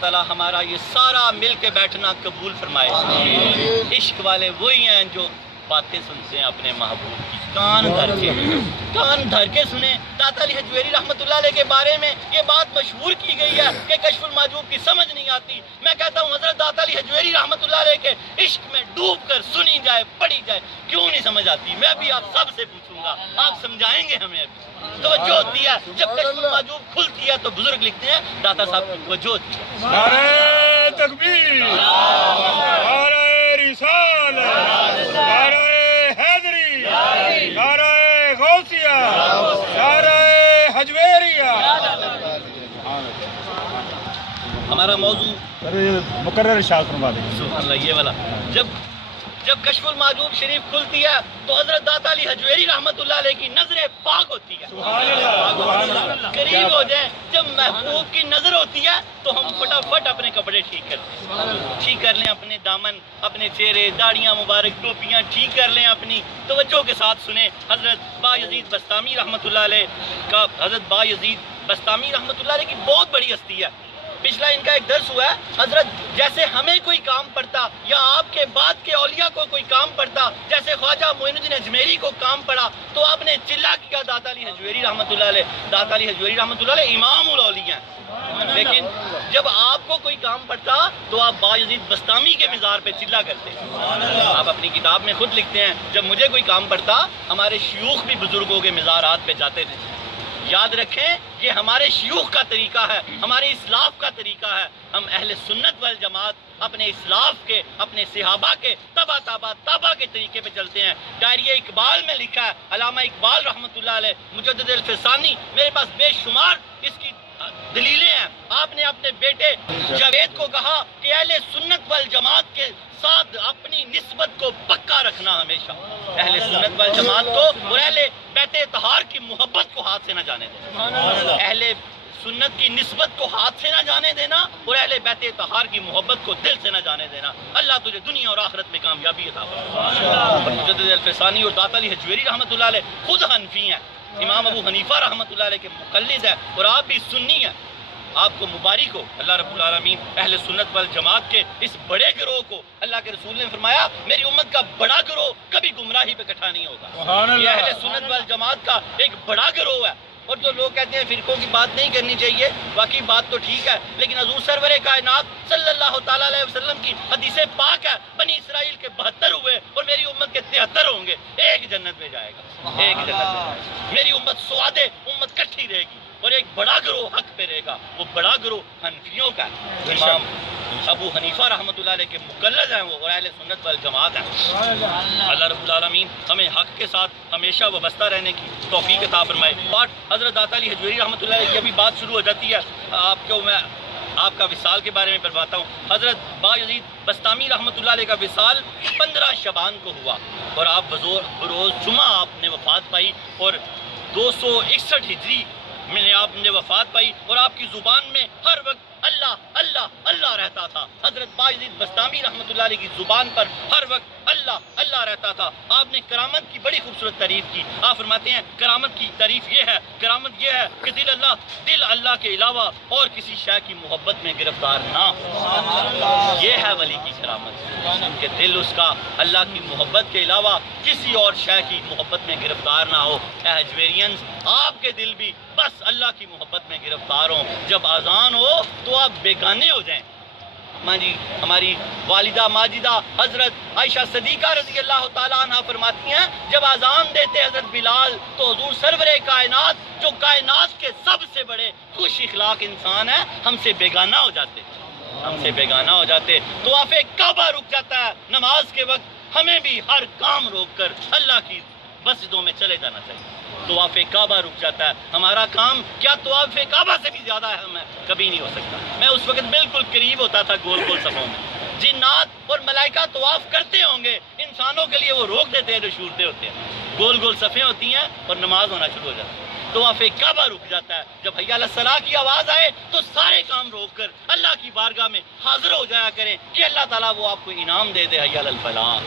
تعالیٰ ہمارا یہ سارا مل کے بیٹھنا قبول فرمائے. عشق والے وہی ہیں جو باتیں سنتے ہیں اپنے محبوب کی، کان دھر کے سنیں. داتا علی حجویری رحمۃ اللہ علیہ کے بارے میں یہ بات مشہور کی گئی ہے کہ کشف المعجوب کی سمجھ نہیں آتی. میں کہتا ہوں حضرت داتا علی حجویری رحمۃ اللہ علیہ کے عشق میں ڈوب کر سنی جائے، پڑھی جائے. کیوں نہیں سمجھ آتی؟ میں بھی آپ سب سے پوچھوں گا، آپ سمجھائیں گے ہمیں. ابھی توجہ ہوتی ہے جب کشف المعجوب کھلتی ہے تو بزرگ لکھتے ہیں داتا صاحب کی توجہ ہوتی ہے. نعرہ تکبیر، نعرہ رسالت، نعرہ حیدری، نعرہ غوثیہ، نعرہ حجویریہ. ہمارا موضوع مقرر ارشاد فرما دیں. سبحان اللہ. یہ والا جب کشف المعجوب شریف کھلتی ہے تو حضرت داتا علی حجویری رحمۃ اللہ علیہ کی نظر پاک ہوتی ہے. قریب ہو جائیں. جب محبوب کی نظر ہوتی ہے تو ہم فٹافٹ اپنے کپڑے ٹھیک کر لیں، اپنے دامن، اپنے چہرے، داڑیاں مبارک، ٹوپیاں ٹھیک کر لیں. اپنی توجہ کے ساتھ سنیں. حضرت بایزید بسطامی رحمۃ اللہ علیہ کا، حضرت بایزید بسطامی رحمۃ اللہ علیہ کی بہت بڑی ہستی ہے. پچھلا ان کا ایک درس ہوا ہے. حضرت جیسے ہمیں کوئی کام پڑتا یا آپ کے بعد کے اولیاء کو کوئی کام پڑتا، جیسے خواجہ معین الدین اجمیری کو کام پڑا تو آپ نے چلا کیا داتا علی حجویری رحمۃ اللہ علیہ. داتا علی حجویری رحمۃ اللہ علیہ امام الاولیاء ہیں. لیکن جب آپ کو کوئی کام پڑتا تو آپ بایزید بستامی کے مزار پہ چلا کرتے. آپ اپنی کتاب میں خود لکھتے ہیں جب مجھے کوئی کام پڑتا ہمارے شیوخ بھی بزرگوں کے مزارات پہ جاتے تھے. یاد رکھیں یہ ہمارے شیوخ کا طریقہ ہے, ہمارے اسلاف کا طریقہ ہے. ہم اہل سنت والجماعت اپنے اسلاف کے, اپنے صحابہ کے تابع کے طریقے پہ چلتے ہیں. ڈائری اقبال میں لکھا ہے علامہ اقبال رحمۃ اللہ علیہ, مجدد الفسانی, میرے پاس بے شمار اس کی دلیلیں ہیں. آپ نے اپنے بیٹے جاوید کو کہا کہ اہل سنت والجماعت کے ساتھ اپنی نسبت کو پکا رکھنا ہمیشہ. اہل سنت والجماعت کو اور اہل بیت طہار کی محبت کو ہاتھ سے نہ جانے دینا. اہل سنت کی نسبت کو ہاتھ سے نہ جانے دینا اور اہل بیت طہار کی محبت کو دل سے نہ جانے دینا. اللہ تجھے دنیا اور آخرت میں کامیابی عطا فرمائے. مجدد الفسانی اور داتا علی حجویری رحمۃ اللہ علیہ خود حنفی ہیں, امام ابو حنیفہ رحمۃ اللہ علیہ کے مقلد ہیں, اور آپ بھی سنی ہیں. آپ کو مبارک ہو. اللہ رب العالمین اہل سنت والجماعت کے اس بڑے گروہ کو, اللہ کے رسول نے فرمایا میری امت کا بڑا گروہ کبھی گمراہی پہ اکٹھا نہیں ہوگا. یہ اہل سنت والجماعت کا ایک بڑا گروہ ہے. اور جو لوگ کہتے ہیں فرقوں کی بات نہیں کرنی چاہیے, واقعی بات تو ٹھیک ہے, لیکن حضور سرور کائنات صلی اللہ تعالیٰ علیہ وسلم کی حدیث پاک ہے بنی اسرائیل کے 72 ہوئے اور میری امت کے 73 ہوں گے. ایک جنت میں جائے گا, ایک جنت میں جائے گا. میری امت سواد امت کٹھی رہے گی اور ایک بڑا گروہ حق پہ رہے گا. وہ بڑا گروہ حنفیوں کا ہے. امام ابو حنیفہ رحمۃ اللہ علیہ کے مقلد ہیں وہ, اور اہل سنت والجماعت ہیں. اللہ رب العالمین ہمیں حق کے ساتھ ہمیشہ وابستہ رہنے کی توفیق عطا فرمائے. اور حضرت داتا علی حجویری رحمۃ اللہ علیہ کی ابھی بات شروع ہو جاتی ہے, آپ کو میں آپ کا وصال کے بارے میں فرماتا ہوں. حضرت بایزید بستامی رحمۃ اللہ علیہ کا وصال 15 شعبان کو ہوا اور آپ بروز جمعہ آپ نے وفات پائی اور 261 ہجری میں آپ نے وفات پائی اور آپ کی زبان میں ہر وقت اللہ اللہ اللہ رہتا تھا. حضرت بایزید بستامی رحمۃ اللہ علیہ کی زبان پر ہر وقت اللہ اللہ رہتا تھا. آپ نے کرامت کی بڑی خوبصورت تعریف کی. آپ فرماتے ہیں کرامت کی تعریف یہ ہے, کرامت یہ ہے کہ دل اللہ کے علاوہ اور کسی شے کی محبت میں گرفتار نہ ہو. یہ ہے ولی کی کرامت کہ دل اس کا اللہ کی محبت کے علاوہ کسی اور شے کی محبت میں گرفتار نہ ہو. اے حجویرینز, آپ کے دل بھی بس اللہ کی محبت میں گرفتار ہوں. جب اذان ہو تو آپ بیگانے ہو جائیں. ہماری والدہ ماجدہ حضرت عائشہ صدیقہ رضی اللہ تعالیٰ عنہ فرماتی ہیں جب اذان دیتے حضرت بلال تو حضور سرور کائنات جو کائنات کے سب سے بڑے خوش اخلاق انسان ہیں ہم سے بیگانہ ہو جاتے, ہم سے بیگانہ ہو جاتے. طواف کعبہ رک جاتا ہے نماز کے وقت, ہمیں بھی ہر کام روک کر اللہ کی مسجدوں میں چلے جانا چاہیے. طواف کعبہ رک جاتا ہے, ہمارا کام کیا طواف کعبہ سے بھی زیادہ اہم ہے؟ کبھی نہیں ہو سکتا. میں اس وقت بالکل قریب ہوتا تھا گول گول صفوں میں. جنات اور ملائکہ طواف کرتے ہوں گے, انسانوں کے لیے وہ روک دیتے ہیں جو شورتے ہوتے ہیں. گول گول صفیں ہوتی ہیں اور نماز ہونا شروع ہو جاتی ہے. طواف کعبہ رک جاتا ہے. جب حی علی الصلاۃ کی آواز آئے تو سارے کام روک کر اللہ کی بارگاہ میں حاضر ہو جایا کریں کہ اللہ تعالیٰ وہ آپ کو انعام دے دے. حی علی الفلاح,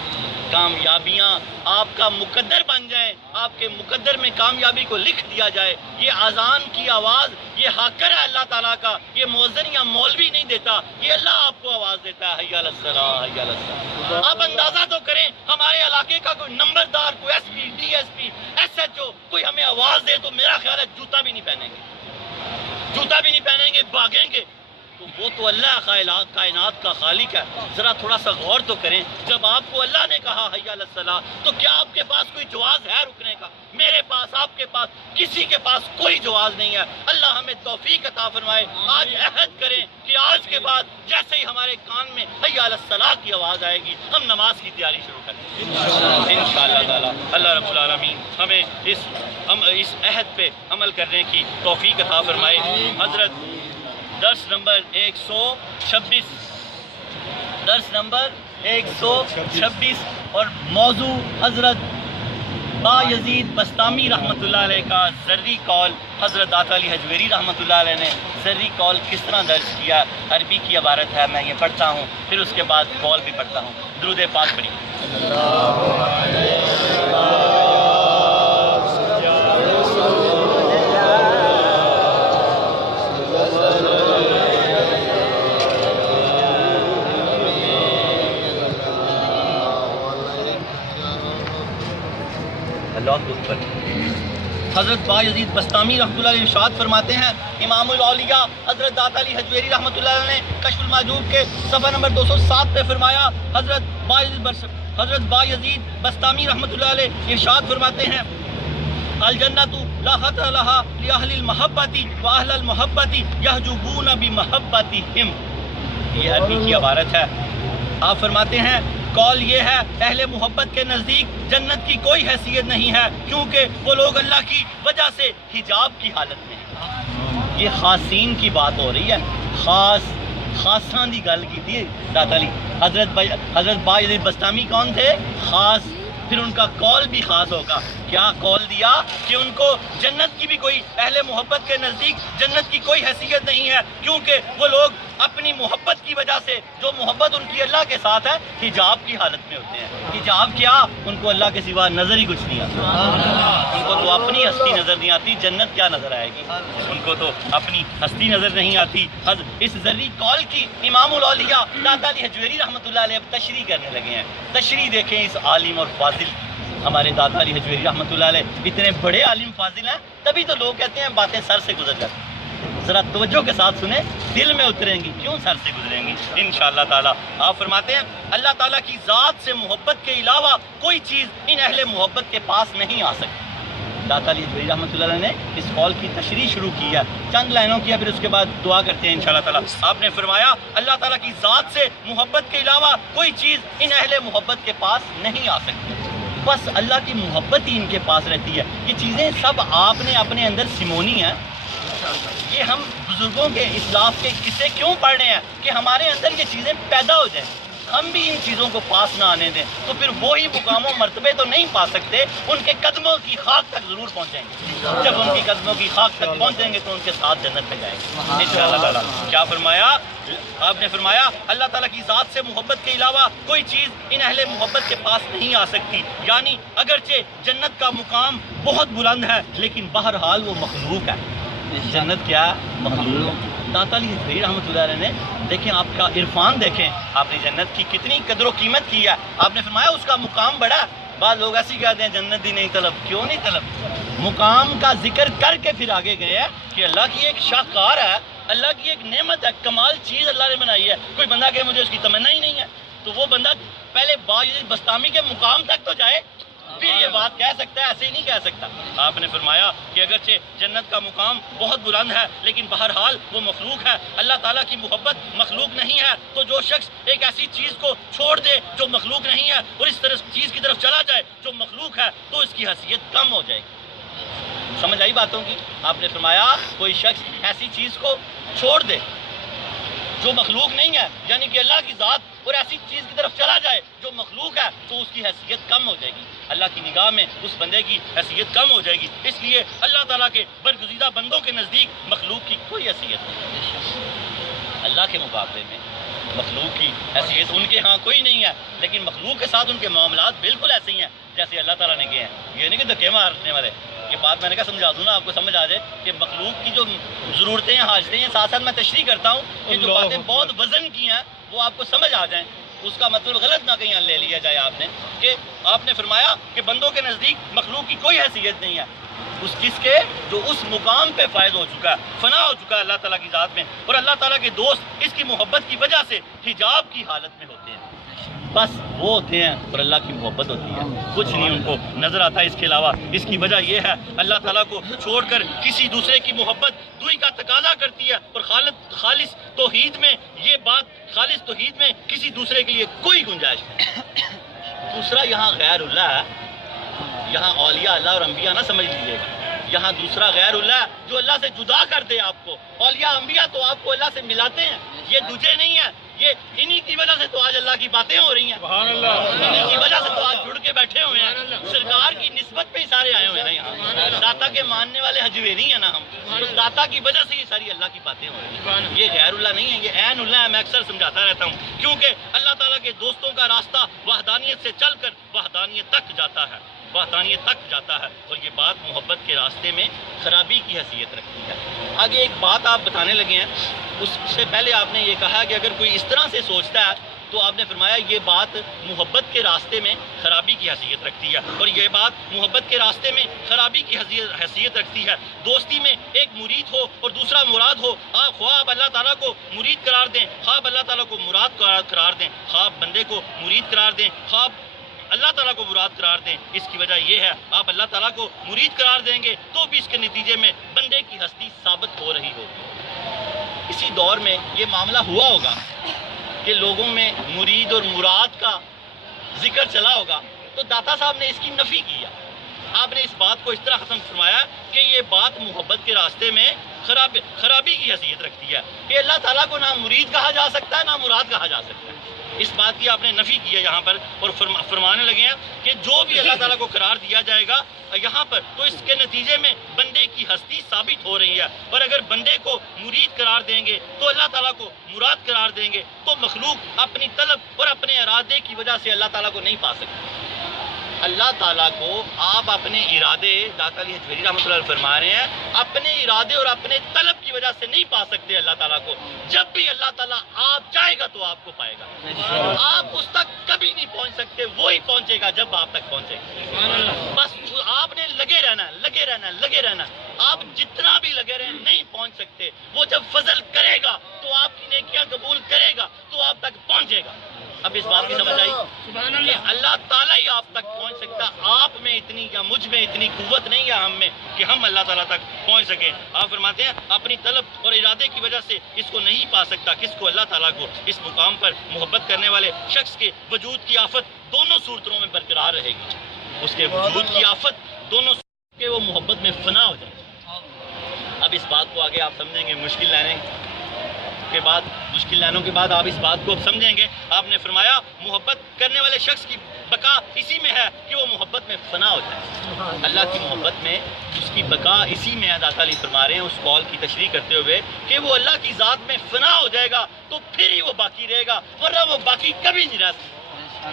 کامیابیاں آپ کا مقدر بن جائیں, آپ کے مقدر میں کامیابی کو لکھ دیا جائے. یہ اذان کی آواز یہ حاکر ہے اللہ تعالیٰ کا, یہ مؤذن یا مولوی نہیں دیتا, یہ اللہ آپ کو آواز دیتا ہے. حی علی الصلاۃ, حی علی الصلاۃ. آپ اندازہ تو کریں ہمارے علاقے کا کوئی نمبردار, کوئی S P, D S P, S H O کوئی ہمیں آواز دے تو میرا خیال ہے جوتا بھی نہیں پہنیں گے, جوتا بھی نہیں پہنیں گے, بھاگیں گے. تو وہ تو اللہ کائنات کا خالق ہے. ذرا تھوڑا سا غور تو کریں, جب آپ کو اللہ نے کہا حی علی الصلاۃ تو کیا آپ کے پاس کوئی جواز ہے رکنے کا؟ میرے پاس, آپ کے پاس, کسی کے پاس کوئی جواز نہیں ہے. اللہ ہمیں توفیق عطا فرمائے. آج عہد کریں کہ آج کے بعد جیسے ہی ہمارے کان میں حی علی الصلاۃ کی آواز آئے گی ہم نماز کی تیاری شروع کریں انشاءاللہ تعالی. اللہ رب العالمین ہمیں اس عہد پہ عمل کرنے کی توفیق عطا فرمائے. حضرت درس نمبر 126, درس نمبر 126 اور موضوع حضرت بایزید بستامی رحمۃ اللہ علیہ کا ذری قول. حضرت داتا علی حجویری رحمۃ اللہ علیہ نے ذری قول کس طرح درج کیا, عربی کی عبارت ہے, میں یہ پڑھتا ہوں پھر اس کے بعد قول بھی پڑھتا ہوں. درود پاک پڑھیے. اللہ اکبر. حضرت بایزید بستامی رحمۃ اللہ علیہ ارشاد فرماتے ہیں، امام الاولیاء حضرت داتا علی حجویری رحمۃ اللہ علیہ نے کشف المحجوب کے صفحہ نمبر 207 پہ فرمایا، حضرت بایزید بستامی رحمۃ اللہ علیہ ارشاد فرماتے ہیں، الجنت لا خطر لها لأهل المحبت وأهل المحبت يحجبون بمحبتهم۔ یہ عربی کی عبارت ہے۔ آپ فرماتے ہیں قول یہ ہے، اہل محبت کے نزدیک جنت کی کوئی حیثیت نہیں ہے، کیونکہ وہ لوگ اللہ کی وجہ سے حجاب کی حالت میں ہیں۔ یہ خاصین کی بات ہو رہی ہے، خاصاں دی گل کی تھی داتا علی۔ حضرت بایزید بستامی کون تھے؟ خاص، پھر ان کا قول بھی خاص ہوگا۔ کیا قول دیا کہ ان کو جنت کی بھی کوئی، اہل محبت کے نزدیک جنت کی کوئی حیثیت نہیں ہے، کیونکہ وہ لوگ اپنی محبت کی وجہ سے، جو محبت ان کی اللہ کے ساتھ ہے، حجاب کی حالت میں ہوتے ہیں۔ حجاب کیا؟ ان کو اللہ کے سوا نظر ہی کچھ نہیں آتا، ان کو تو اپنی ہستی نظر نہیں آتی، جنت کیا نظر آئے گی؟ ان کو تو اپنی ہستی نظر نہیں آتی۔ اس ذری قول کی امام الاولیاء داتا علی حجویری رحمۃ اللہ علیہ تشریح کرنے لگے ہیں۔ تشریح دیکھیں اس عالم اور فاضل، ہمارے داتا علی حجویری رحمۃ اللہ علیہ اتنے بڑے عالم فاضل ہیں، تبھی تو لوگ کہتے ہیں باتیں سر سے گزر جاتی ہیں۔ ذرا توجہ کے ساتھ سنیں، دل میں اتریں گی، کیوں سر سے گزریں گی انشاءاللہ تعالیٰ۔ آپ فرماتے ہیں اللہ تعالیٰ کی ذات سے محبت کے علاوہ کوئی چیز ان اہل محبت کے پاس نہیں آ سکتی۔ داتا علی حجویری رحمۃ اللہ علیہ نے اس قول کی تشریح شروع کی ہے، چند لائنوں کی، پھر اس کے بعد دعا کرتے ہیں انشاءاللہ تعالیٰ۔ آپ نے فرمایا اللہ تعالیٰ کی ذات سے محبت کے علاوہ کوئی چیز ان اہل محبت کے پاس نہیں آ سکتی، بس اللہ کی محبت ہی ان کے پاس رہتی ہے۔ یہ چیزیں سب آپ نے اپنے اندر سمونی ہیں۔ یہ ہم بزرگوں کے اسلاف کے قصے کیوں پڑھ رہے ہیں؟ کہ ہمارے اندر یہ چیزیں پیدا ہو جائیں، ہم بھی ان چیزوں کو پاس نہ آنے دیں، تو پھر وہی مقام و مرتبے تو نہیں پا سکتے، ان کے قدموں کی خاک تک ضرور پہنچیں گے۔ جب ان کی قدموں کی خاک تک پہنچیں گے تو ان کے ساتھ جنت میں جائیں گے انشاءاللہ تعالیٰ۔ کیا فرمایا؟ آپ نے فرمایا اللہ تعالیٰ کی ذات سے محبت کے علاوہ کوئی چیز ان اہل محبت کے پاس نہیں آ سکتی، یعنی اگرچہ جنت کا مقام بہت بلند ہے لیکن بہرحال وہ مخلوق ہے۔ جنت کیا؟ مخلوق۔ داتا علی حجویری رحمۃ اللہ علیہ نے دیکھیں، آپ کا عرفان دیکھیں، آپ نے جنت کی کتنی قدر و قیمت کی ہے۔ آپ نے فرمایا اس کا مقام بڑا ہے۔ بعض لوگ ایسے ہی کہتے ہیں جنت ہی نہیں طلب، کیوں نہیں طلب؟ مقام کا ذکر کر کے پھر آگے گئے ہیں کہ اللہ کی ایک شاہکار ہے، اللہ کی ایک نعمت ہے، کمال چیز اللہ نے بنائی ہے۔ کوئی بندہ کہ مجھے اس کی تمنا ہی نہیں ہے، تو وہ بندہ پہلے بایزید بستامی کے مقام تک تو جائے، پھر یہ بات کہہ سکتا ہے، ایسے ہی نہیں کہہ سکتا۔ آپ نے فرمایا کہ اگرچہ جنت کا مقام بہت بلند ہے لیکن بہرحال وہ مخلوق ہے، اللہ تعالیٰ کی محبت مخلوق نہیں ہے، تو جو شخص ایک ایسی چیز کو چھوڑ دے جو مخلوق نہیں ہے اور اس طرح چیز کی طرف چلا جائے جو مخلوق ہے، تو اس کی حیثیت کم ہو جائے گی۔ سمجھ آئی باتوں کی؟ آپ نے فرمایا کوئی شخص ایسی چیز کو چھوڑ دے جو مخلوق نہیں ہے، یعنی کہ اللہ کی ذات، اور ایسی چیز کی طرف چلا جائے جو مخلوق ہے، تو اس کی حیثیت کم ہو جائے گی، اللہ کی نگاہ میں اس بندے کی حیثیت کم ہو جائے گی۔ اس لیے اللہ تعالیٰ کے برگزیدہ بندوں کے نزدیک مخلوق کی کوئی حیثیت نہیں۔ اللہ کے مقابلے میں مخلوق کی حیثیت ان کے ہاں کوئی نہیں ہے، لیکن مخلوق کے ساتھ ان کے معاملات بالکل ایسے ہی ہیں جیسے اللہ تعالیٰ نے کیے ہیں۔ یہ نہیں کہ دھکے مارنے والے، یہ بات میں نے کہا سمجھا دوں نا، آپ کو سمجھ آ جائے کہ مخلوق کی جو ضرورتیں ہیں، حاجتیں ہیں، ساتھ ساتھ میں تشریح کرتا ہوں کہ جو باتیں بہت وزن کی ہیں وہ آپ کو سمجھ آ جائیں، اس کا مطلب غلط نہ کہیں لے لیا جائے آپ نے، کہ آپ نے فرمایا کہ بندوں کے نزدیک مخلوق کی کوئی حیثیت نہیں ہے، اس کس کے جو اس مقام پہ فائز ہو چکا ہے، فنا ہو چکا ہے اللہ تعالیٰ کی ذات میں، اور اللہ تعالیٰ کے دوست اس کی محبت کی وجہ سے حجاب کی حالت میں ہوتے ہیں، بس وہ ہوتے ہیں اور اللہ کی محبت ہوتی ہے، کچھ نہیں ان کو نظر آتا اس کے علاوہ۔ اس کی وجہ یہ ہے اللہ تعالیٰ کو چھوڑ کر کسی دوسرے کی محبت دوئی کا تقاضا کرتی ہے، اور خالص توحید میں یہ بات، خالص توحید میں کسی دوسرے کے لیے کوئی گنجائش نہیں۔ دوسرا یہاں غیر اللہ ہے، یہاں اولیاء اللہ اور انبیاء نہ سمجھ لیجیے گا، یہاں دوسرا غیر اللہ ہے جو اللہ سے جدا کر دے آپ کو۔ اولیاء انبیاء تو آپ کو اللہ سے ملاتے ہیں، یہ دوجے نہیں ہیں، یہ انہی کی وجہ سے تو آج اللہ کی باتیں ہو رہی ہیں، انہی کی وجہ سے تو آج جڑ کے بیٹھے ہوئے ہیں، سرکار کی نسبت پہ ہی سارے آئے ہوئے ہیں نا، یہاں داتا کے ماننے والے حجویری ہیں نا ہم، اس داتا کی وجہ سے یہ ساری اللہ کی باتیں ہو رہی ہیں، یہ غیر اللہ نہیں ہے، یہ عین اللہ ہے۔ میں اکثر سمجھاتا رہتا ہوں، کیونکہ اللہ تعالیٰ کے دوستوں کا راستہ وحدانیت سے چل کر وحدانیت تک جاتا ہے، وحدانیت تک جاتا ہے، اور یہ بات محبت کے راستے میں خرابی کی حیثیت رکھتی ہے۔ آگے ایک بات آپ بتانے لگے ہیں، اس سے پہلے آپ نے یہ کہا کہ اگر کوئی اس طرح سے سوچتا ہے تو آپ نے فرمایا یہ بات محبت کے راستے میں خرابی کی حیثیت رکھتی ہے، اور یہ بات محبت کے راستے میں خرابی کی حیثیت رکھتی ہے۔ دوستی میں ایک مرید ہو اور دوسرا مراد ہو، خواہ آپ اللہ تعالیٰ کو مرید قرار دیں، خواہ اللہ تعالیٰ کو مراد قرار دیں، خواہ بندے کو مرید قرار دیں، خواہ اللہ تعالیٰ کو مراد قرار دیں، اس کی وجہ یہ ہے آپ اللہ تعالیٰ کو مرید قرار دیں گے تو بھی اس کے نتیجے میں بندے کی ہستی ثابت ہو رہی ہوگی۔ اسی دور میں یہ معاملہ ہوا ہوگا کہ لوگوں میں مرید اور مراد کا ذکر چلا ہوگا، تو داتا صاحب نے اس کی نفی کیا۔ آپ نے اس بات کو اس طرح ختم فرمایا کہ یہ بات محبت کے راستے میں خرابی کی حیثیت رکھتی ہے کہ اللہ تعالیٰ کو نہ مرید کہا جا سکتا ہے نہ مراد کہا جا سکتا ہے۔ اس بات کی آپ نے نفی کی ہے یہاں پر، اور فرمانے لگے ہیں کہ جو بھی اللہ تعالیٰ کو قرار دیا جائے گا یہاں پر تو اس کے نتیجے میں بندے کی ہستی ثابت ہو رہی ہے، اور اگر بندے کو مرید قرار دیں گے تو اللہ تعالیٰ کو مراد قرار دیں گے تو مخلوق اپنی طلب اور اپنے ارادے کی وجہ سے اللہ تعالیٰ کو نہیں پا سکتی۔ اللہ تعالیٰ کو آپ اپنے ارادے، داتا علی حجویری رحمۃ اللہ علیہ فرما رہے ہیں، اپنے ارادے اور اپنے طلب کی وجہ سے نہیں پا سکتے اللہ تعالیٰ کو۔ جب بھی اللہ تعالیٰ آپ چاہے گا تو آپ کو پائے گا، آپ اس تک کبھی نہیں پہنچ سکتے، وہی پہنچے گا جب آپ تک پہنچے گا۔ بس آپ نے لگے رہنا لگے رہنا، آپ جتنا بھی لگے رہیں نہیں پہنچ سکتے۔ وہ جب فضل کرے گا تو آپ کی نیکیاں قبول کرے گا تو آپ تک پہنچے گا۔ اب اس بات کی سمجھ آئی کہ اللہ تعالیٰ ہی آپ تک پہنچ سکتا، آپ میں اتنی یا مجھ میں اتنی قوت نہیں ہے ہم میں کہ ہم اللہ تعالیٰ تک پہنچ سکیں۔ آپ فرماتے ہیں اپنی طلب اور ارادے کی وجہ سے اس کو نہیں پا سکتا، کس کو؟ اللہ تعالیٰ کو۔ اس مقام پر محبت کرنے والے شخص کے وجود کی آفت دونوں صورتوں میں برقرار رہے گی، اس کے وجود کی آفت دونوں کہ وہ محبت میں فنا ہو جائے۔ اب اس بات کو آگے آپ سمجھیں گے مشکل لائنوں کے بعد آپ اس بات کو سمجھیں گے۔ آپ نے فرمایا محبت کرنے والے شخص کی بقا اسی میں ہے کہ وہ محبت میں فنا ہو جائے۔ اللہ کی محبت میں اس کی بقا اسی میں ہے۔ داتا علی فرما رہے ہیں اس قول کی تشریح کرتے ہوئے کہ وہ اللہ کی ذات میں فنا ہو جائے گا تو پھر ہی وہ باقی رہے گا، ورنہ وہ باقی کبھی نہیں رہ سکتا۔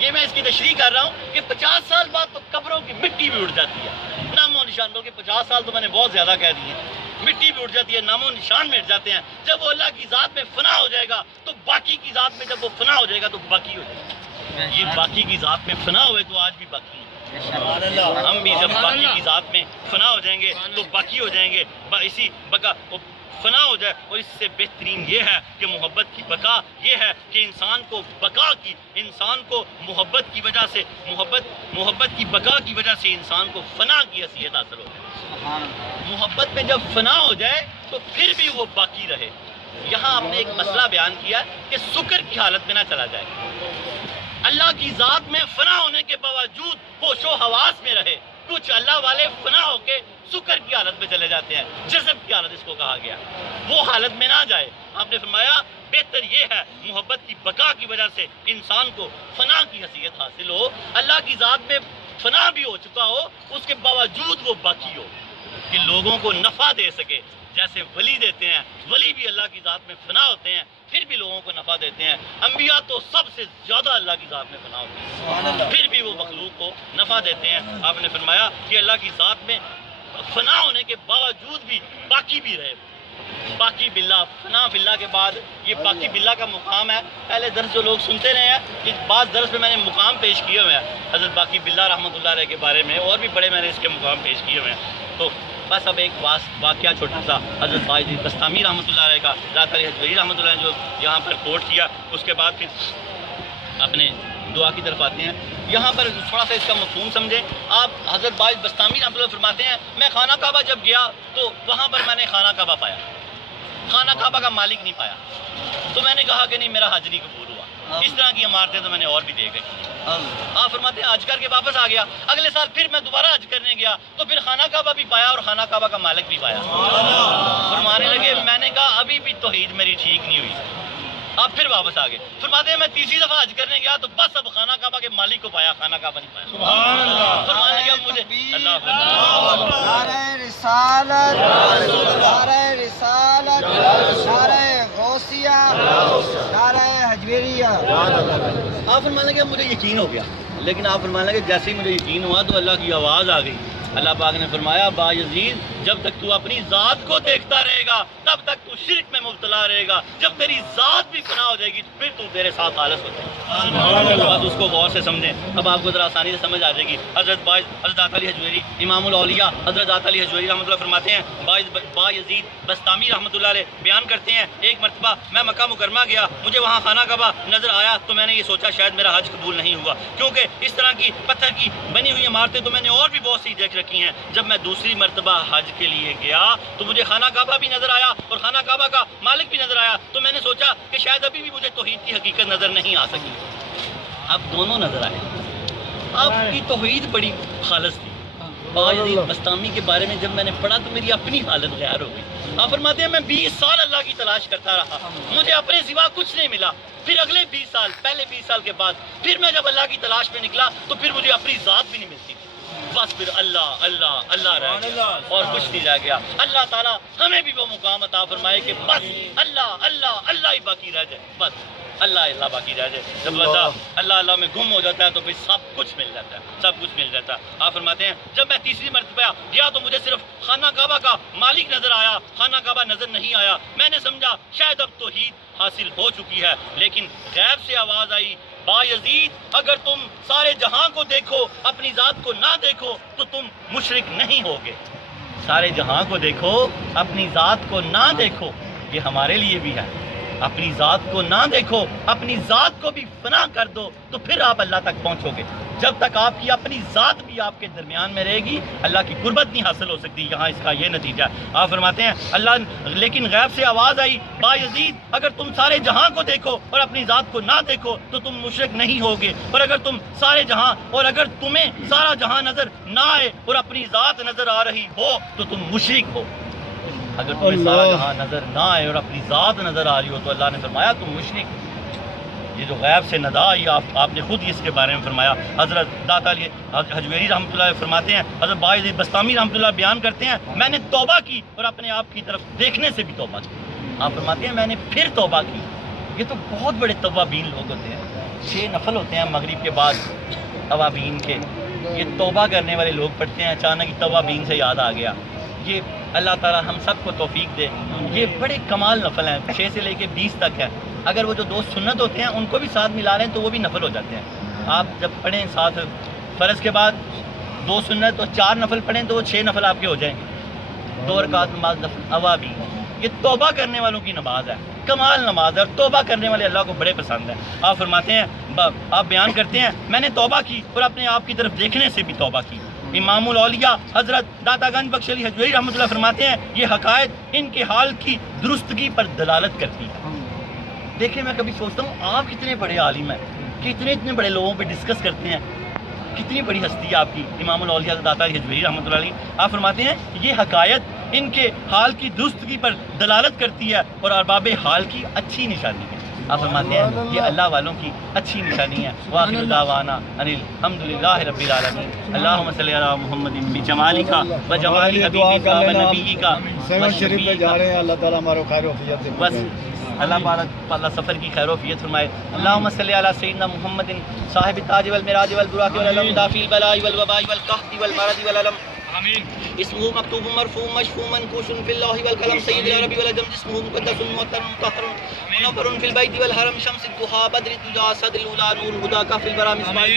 یہ میں اس کی تشریح کر رہا ہوں کہ 50 سال بعد تو قبروں کی مٹی بھی اڑ جاتی ہے، نام و نشان، بلکہ 50 سال تو میں نے بہت زیادہ کہہ دیے، مٹی بھی اڑ جاتی ہے، نام و نشان مٹ جاتے ہیں۔ جب وہ اللہ کی ذات میں فنا ہو جائے گا تو باقی کی ذات میں جب وہ فنا ہو جائے گا تو باقی ہو جائے گا۔ یہ باقی کی ذات میں فنا ہوئے تو آج بھی باقی ہیں، ہم بھی جب باقی کی ذات میں فنا ہو جائیں گے تو باقی ہو جائیں گے۔ اسی بقا فنا ہو جائے، اور اس سے بہترین یہ ہے کہ محبت کی بقا یہ ہے کہ انسان کو محبت کی وجہ سے محبت کی بقا کی وجہ سے انسان کو فنا کی حیثیت حاصل ہو جائے۔ محبت میں جب فنا ہو جائے تو پھر بھی وہ باقی رہے۔ یہاں آپ نے ایک مسئلہ بیان کیا کہ سکر کی حالت میں نہ چلا جائے، اللہ کی ذات میں فنا ہونے کے باوجود ہوش و حواس میں رہے۔ کچھ اللہ والے فنا ہو کے سکر کی حالت میں چلے جاتے ہیں، جذب کی حالت اس کو کہا گیا، وہ حالت میں نہ جائے۔ آپ نے فرمایا بہتر یہ ہے محبت کی بقا کی وجہ سے انسان کو فنا کی حیثیت حاصل ہو، اللہ کی ذات میں فنا بھی ہو چکا ہو، اس کے باوجود وہ باقی ہو کہ لوگوں کو نفع دے سکے، جیسے ولی دیتے ہیں۔ ولی بھی اللہ کی ذات میں فنا ہوتے ہیں پھر بھی لوگوں کو نفع دیتے ہیں۔ انبیاء تو سب سے زیادہ اللہ کی ذات میں فنا ہوتے ہیں پھر بھی وہ مخلوق کو نفع دیتے ہیں۔ آپ نے فرمایا کہ اللہ کی ذات میں فنا ہونے کے باوجود بھی باقی بھی رہے۔ باقی باللہ، فنا باللہ کے بعد یہ باقی باللہ کا مقام ہے۔ پہلے درس جو لوگ سنتے رہے ہیں کہ بعض درس میں نے مقام پیش کیے ہوئے ہیں حضرت باقی باللہ رحمۃ اللہ علیہ کے بارے میں، اور بھی بڑے میں نے اس کے مقام پیش کیے ہوئے ہیں۔ تو بس اب ایک واقعہ چھوٹا سا حضرت باقی بستامی رحمۃ اللہ علیہ کا، داتا علی حجویری رحمۃ اللہ علیہ جو یہاں پر کوٹ کیا، اس کے بعد پھر اپنے دعا کی طرف آتے ہیں۔ یہاں پر تھوڑا سا اس کا مفہوم سمجھیں۔ آپ حضرت باقی بستامی رحمۃ اللہ فرماتے ہیں میں خانہ کعبہ جب گیا تو وہاں پر میں نے خانہ کعبہ پایا، خانہ کعبہ کا مالک نہیں پایا، تو میں نے کہا کہ نہیں میرا حج نہیں قبول ہوا۔ اس طرح کی عمارتیں تو میں نے اور بھی دیکھ رکھی ہیں۔ آپ فرماتے ہیں حج کر کے واپس آ گیا، اگلے سال پھر میں دوبارہ حج کرنے گیا تو پھر خانہ کعبہ بھی پایا اور خانہ کعبہ کا مالک بھی پایا۔ فرمانے لگے میں نے کہا ابھی بھی توحید میری ٹھیک نہیں ہوئی۔ آپ پھر واپس آ گئے، فرماتے ہیں میں تیسری دفعہ حج کرنے گیا تو بس اب خانہ کعبہ کے مالک کو پایا، خانہ کعبہ نہیں پایا۔ سبحان اللہ۔ فرمانے لگے مجھے اللہ نعرہ رسالت، نعرہ رسالت، نعرہ غوثیہ، نعرہ حجویریہ۔ آپ فرمانے لگے مجھے یقین ہو گیا، لیکن آپ فرمانے لگے جیسے ہی مجھے یقین ہوا تو اللہ کی آواز آ گئی۔ اللہ پاک نے فرمایا با یزید جب تک تو اپنی ذات کو دیکھتا رہے گا تب تک تو شرک میں مبتلا رہے گا. جب تیری ذات بھی فنا ہو جائے گی پھر تو تیرے ساتھ خالص ہو جائے گی. بات اس کو غور سے سمجھیں. اب آپ کو ذرا آسانی سے سمجھ آ جائے گی. حضرت داتا علی حجویری امام الاولیاء حضرت داتا علی حجویری رحمۃ اللہ فرماتے ہیں, با یزید بستامی رحمۃ اللہ علیہ بیان کرتے ہیں, ایک مرتبہ میں مکہ مکرمہ گیا, مجھے وہاں خانہ کعبہ نظر آیا تو میں نے یہ سوچا شاید میرا حج قبول نہیں ہوا, کیونکہ اس طرح کی پتھر کی بنی ہوئی عمارتیں تو میں نے اور بھی بہت سی دیکھ رکھی ہیں. جب میں دوسری مرتبہ حج کے لیے گیا تو مجھے خانہ کعبہ بھی نظر آیا اور خانہ کعبہ کا مالک بھی نظر آیا, تو میں نے سوچا کہ شاید ابھی بھی مجھے توحید کی حقیقت نظر نہیں آ سکی. اب دونوں نظر آئے. آپ کی توحید بڑی خالص تھی. با یزید بستامی کے بارے میں جب میں نے پڑھا تو میری اپنی حالت غیر ہو گئی. آپ فرماتے ہیں میں 20 سال اللہ کی تلاش کرتا رہا, مجھے اپنے سوا کچھ نہیں ملا. پھر اگلے 20 سال, پہلے 20 سال کے بعد پھر میں جب اللہ کی تلاش میں نکلا تو پھر مجھے اپنی ذات بھی نہیں ملتی تھی. بس پھر اللہ اللہ اللہ رہ گیا اور کچھ نہیں رہ گیا. اللہ تعالیٰ ہمیں بھی وہ مقام عطا فرمائے کہ بس اللہ اللہ اللہ ہی باقی رہ جائے. بس اللہ اللہ باقی رہ جائے. جب بندہ اللہ اللہ میں گم ہو جاتا ہے تو پھر سب کچھ مل جاتا ہے, سب کچھ مل جاتا ہے. آپ فرماتے ہیں جب میں تیسری مرتبہ گیا تو مجھے صرف خانہ کعبہ کا مالک نظر آیا, خانہ کعبہ نظر نہیں آیا. میں نے سمجھا شاید اب توحید حاصل ہو چکی ہے, لیکن غیب سے آواز آئی, با یزید اگر تم سارے جہاں کو دیکھو اپنی ذات کو نہ دیکھو تو تم مشرک نہیں ہوگے. سارے جہاں کو دیکھو اپنی ذات کو نہ دیکھو, یہ ہمارے لیے بھی ہے. اپنی ذات کو نہ دیکھو, اپنی ذات کو بھی فنا کر دو تو پھر آپ اللہ تک پہنچو گے. جب تک آپ کی اپنی ذات بھی آپ کے درمیان میں رہے گی اللہ کی قربت نہیں حاصل ہو سکتی. یہاں اس کا یہ نتیجہ ہے. آپ فرماتے ہیں اللہ لیکن غیب سے آواز آئی, با یزید اگر تم سارے جہاں کو دیکھو اور اپنی ذات کو نہ دیکھو تو تم مشرک نہیں ہوگے, اور اگر تم سارے جہاں اور اگر تمہیں سارا جہاں نظر نہ آئے اور اپنی ذات نظر آ رہی ہو تو تم مشرک ہو. اگر تمہیں سارا جہاں نظر نہ آئے اور اپنی ذات نظر آ رہی ہو تو اللہ نے فرمایا تم مشرک. یہ جو غیب سے ندا آئی آپ نے خود ہی اس کے بارے میں فرمایا. حضرت داتا علی حجویری رحمۃ اللہ علیہ فرماتے ہیں, حضرت با یزید بستامی رحمۃ اللہ بیان کرتے ہیں, میں نے توبہ کی اور اپنے آپ کی طرف دیکھنے سے بھی توبہ کی. آپ فرماتے ہیں میں نے پھر توبہ کی. یہ تو بہت بڑے توابین لوگ ہوتے ہیں. 6 نفل ہوتے ہیں مغرب کے بعد توابین کے. یہ توبہ کرنے والے لوگ پڑھتے ہیں, اچانک توابین سے یاد آ گیا. یہ اللہ تعالیٰ ہم سب کو توفیق دے. یہ بڑے کمال نفل ہیں, 6 سے لے کے 20 تک ہیں. اگر وہ جو 2 سنت ہوتے ہیں ان کو بھی ساتھ ملا لیں تو وہ بھی نفل ہو جاتے ہیں. آپ جب پڑھیں ساتھ فرض کے بعد 2 سنت اور 4 نفل پڑھیں تو وہ 6 نفل آپ کے ہو جائیں گے. 2 رکعت نماز نفل اوابی. یہ توبہ کرنے والوں کی نماز ہے, کمال نماز ہے, اور توبہ کرنے والے اللہ کو بڑے پسند ہیں. آپ فرماتے ہیں آپ بیان کرتے ہیں میں نے توبہ کی اور اپنے آپ کی طرف دیکھنے سے بھی توبہ کی. امام الاولیاء حضرت داتا گنج بخش علی حجویری رحمۃ اللہ فرماتے ہیں یہ حقائق ان کے حال کی درستگی پر دلالت کرتی ہے. دیکھیں میں کبھی سوچتا ہوں آپ کتنے بڑے عالم ہیں کہ اتنے بڑے لوگوں پہ ڈسکس کرتے ہیں. کتنی بڑی ہستی ہے آپ کی امام الاولیاء داتا علی حجویری رحمۃ اللہ علیہ. آپ فرماتے ہیں یہ حقائق ان کے حال کی درستگی پر دلالت کرتی ہے اور ارباب حال کی اچھی نشانی ہے. آپ فرماتے ہیں یہ اللہ والوں کی اچھی نشانی ہے. وآخر دعوانا ان الحمدللہ رب العالمین. اللہم صلی علی محمد بجمالک و جمال حبیبک و نبیک و شریف میں جا رہے ہیں. اللہ تعالیٰ ہمارے خیر وفیت سے بس اللہ سفر کی خیر وفیت فرمائے. اللہم صلی علی سیدنا محمد صاحب التاج والمراج والبراق والعلم دافع البلاء والوباء والقحط والمرض والعلم. اسمه مكتوب مرفوع مشفوع منكوش في الله والقلم سيد العرب والعجم. جسمه مقدس معطر مطهر منور في البيت والحرم. شمس الضحى بدر الدجى صدر الاولى نور الهدى كف البرى مصباح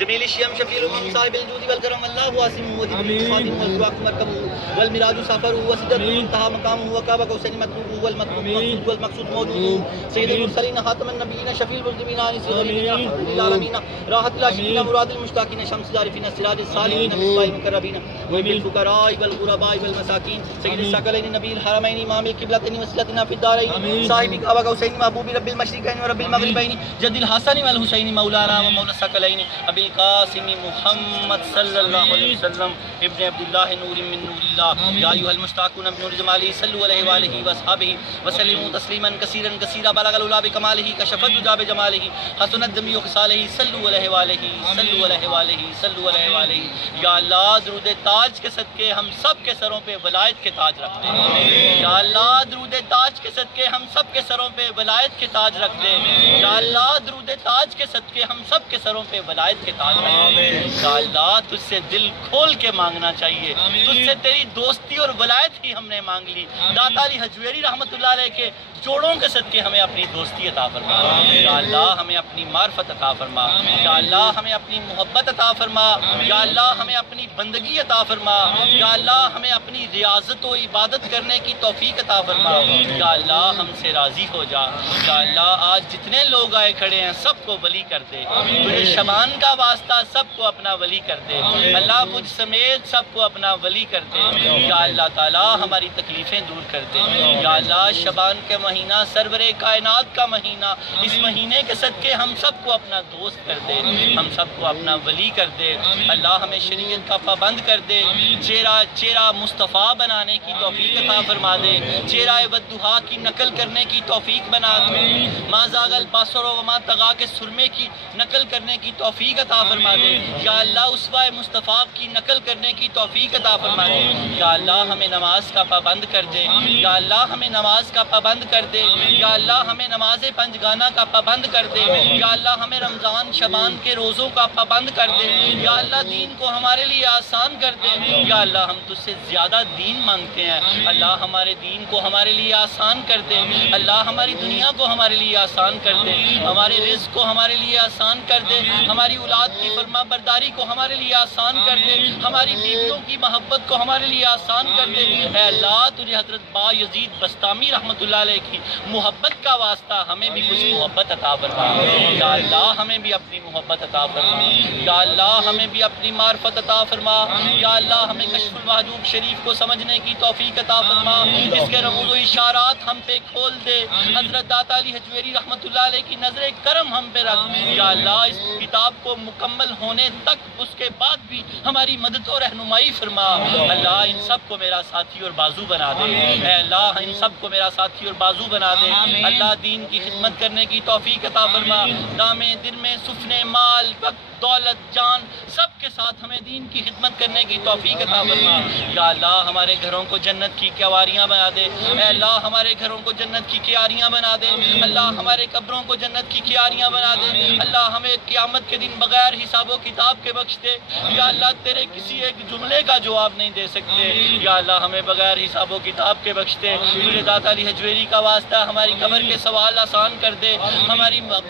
جميل الشيم شفيع الامم صاحب الجود والكرم. الله واسم وجبريل خادم والبراق مركبه والمراج سفره وسدرة المنتهى مقامه وكعب قوسين مطلوبه والمطلوب مقصود والمقصود موجوده. سيد المرسلين خاتم النبيين شفيع المذنبين انس الغالبين رحمة للعالمين راحة العاشقين مراد المشتاقين شمس العارفين السراج الصالحين مصباح المقربين بالفقراء والغرباء والمساكين. سيد الثقلين نبي الحرمين امام القبلتين وسيلتنا في الدارين. صاحب كعبة قوسين محبوب رب المشرقين ورب المغربين. جد الحسن والحسين مولانا ومولى الثقلين ابي القاسم محمد صلى الله عليه وسلم ابن عبد الله نور من نور الله. يا ايها المشتاقون بنور جماله صلوا عليه واله واصحابه وسلموا تسليما كثيرا كثيرا. بلغ العلا بكماله كشف الدجى بجماله حسنت جميع خصاله صلوا عليه واله صلوا عليه واله صلوا عليه واله. یا اللہ درود تاج کے صدقے ہم سب کے سروں پہ ولایت کے تاج رکھتے ہیں. یا اللہ درود تاج کے صدقے ہم سب کے سروں پہ پہ ولایت کے تاج رکھ دے یا اللہ، درود تاج کے صدقے ہم سب کے سروں پہ ولایت کے تاج رکھ دے یا اللہ، تجھ سے دل کھول کے مانگنا چاہیے، تجھ سے تیری دوستی اور ولایت ہی ہم نے مانگ لی۔ داتا علی حجویری رحمۃ اللہ علیہ کے جوڑوں کے صدقے ہمیں اپنی دوستی عطا فرما یا اللہ، ہمیں اپنی معرفت عطا فرما یا اللہ، ہمیں اپنی محبت عطا فرما یا اللہ، ہمیں اپنی بندگی عطا فرما یا اللہ، ہمیں اپنی ریاضت و عبادت کرنے کی توفیق عطا فرما یا اللہ، ہم سے راضی ہو جا یا اللہ۔ آج جتنے لوگ آئے کھڑے ہیں سب کو ولی کر دے، تجھے شبان کا واسطہ سب کو اپنا ولی کر دے اللہ، مجھ سمیت سب کو اپنا ولی کر دے یا اللہ تعالی، ہماری تکلیفیں دور کر دے یا اللہ۔ شبان کے مہینہ سرور کائنات کا مہینہ، اس مہینے کے صدقے ہم سب کو اپنا دوست کر دے، ہم سب کو اپنا ولی کر دے اللہ، ہمیں شریعت کا پابند کر دے، چہرہ مصطفیٰ بنانے کی توفیق عطا فرما دے، چہرہ والضحیٰ کی نقل کرنے کی توفیق بنا دے، ما زاغ البصر وما طغیٰ کے سرمے کی نقل کرنے کی توفیق عطا فرما دے یا اللہ، اسوہ مصطفیٰ کی نقل کرنے کی توفیق عطا فرما دے یا اللہ، ہمیں نماز کا پابند کر دے یا اللہ، ہمیں نماز کا پابند کر دے یا اللہ، ہمیں نماز پنجگانہ کا پابند کر دے یا اللہ، ہمیں رمضان شبان کے روزوں کا پابند کر دے یا اللہ، دین کو ہمارے لیے آسان کر دے یا اللہ، ہم تجھ سے زیادہ دین مانگتے ہیں اللہ، ہمارے دین کو ہمارے لیے آسان کر دے اللہ، ہماری دنیا کو ہمارے لیے آسان کر دے، ہمارے رزق کو ہمارے لیے آسان کر دے، ہماری اولاد کی فرما برداری کو ہمارے لیے آسان کر دے، ہماری بیویوں کی محبت کو ہمارے لیے آسان کر دے اے اللہ، تجھے حضرت با یزید بستامی رحمۃ اللہ علیہ کی محبت کا واسطہ ہمیں بھی کچھ محبت عطا فرما یا اللہ، ہمیں بھی اپنی محبت عطا فرما یا اللہ، ہمیں بھی اپنی معرفت عطا فرما یا اللہ، ہمیں کشف المحجوب شریف کو سمجھنے کی توفیق عطا فرما، اس کے رموز و اشارات ہم پہ کھول دے حضرت داتا علی حجویری رحمۃ اللہ علیہ کی نظر کرم ہم پہ رکھ یا اللہ، اس کتاب کو مکمل ہونے تک اس کے بعد بھی ہماری مدد و رہنمائی فرما اللہ، ان سب کو میرا ساتھی اور بازو بنا دے اے اللہ، ان سب کو میرا ساتھی اور بازو بنا دے اللہ، دین کی خدمت کرنے کی توفیق عطا فرما، دامے دن میں سفنے مال وقت دولت جان سب کے ساتھ ہمیں دین کی خدمت کرنے کی توفیق عطا فرما یا اللہ، ہمارے گھروں کو جنت کی کیاریاں بنا دے اے اللہ، ہمارے گھروں کو جنت کی کیاریاں بنا دے اللہ، ہمارے قبروں کو جنت کی کیاریاں بنا دے اللہ، ہمیں قیامت کے دن بغیر حساب و کتاب کے بخش دے یا اللہ، تیرے کسی ایک جملے کا جواب نہیں دے سکتے یا اللہ، ہمیں بغیر حساب و کتاب کے بخش دے، تجھے داتا علی حجویری کا واسطہ ہماری قبر کے سوال آسان کر دے،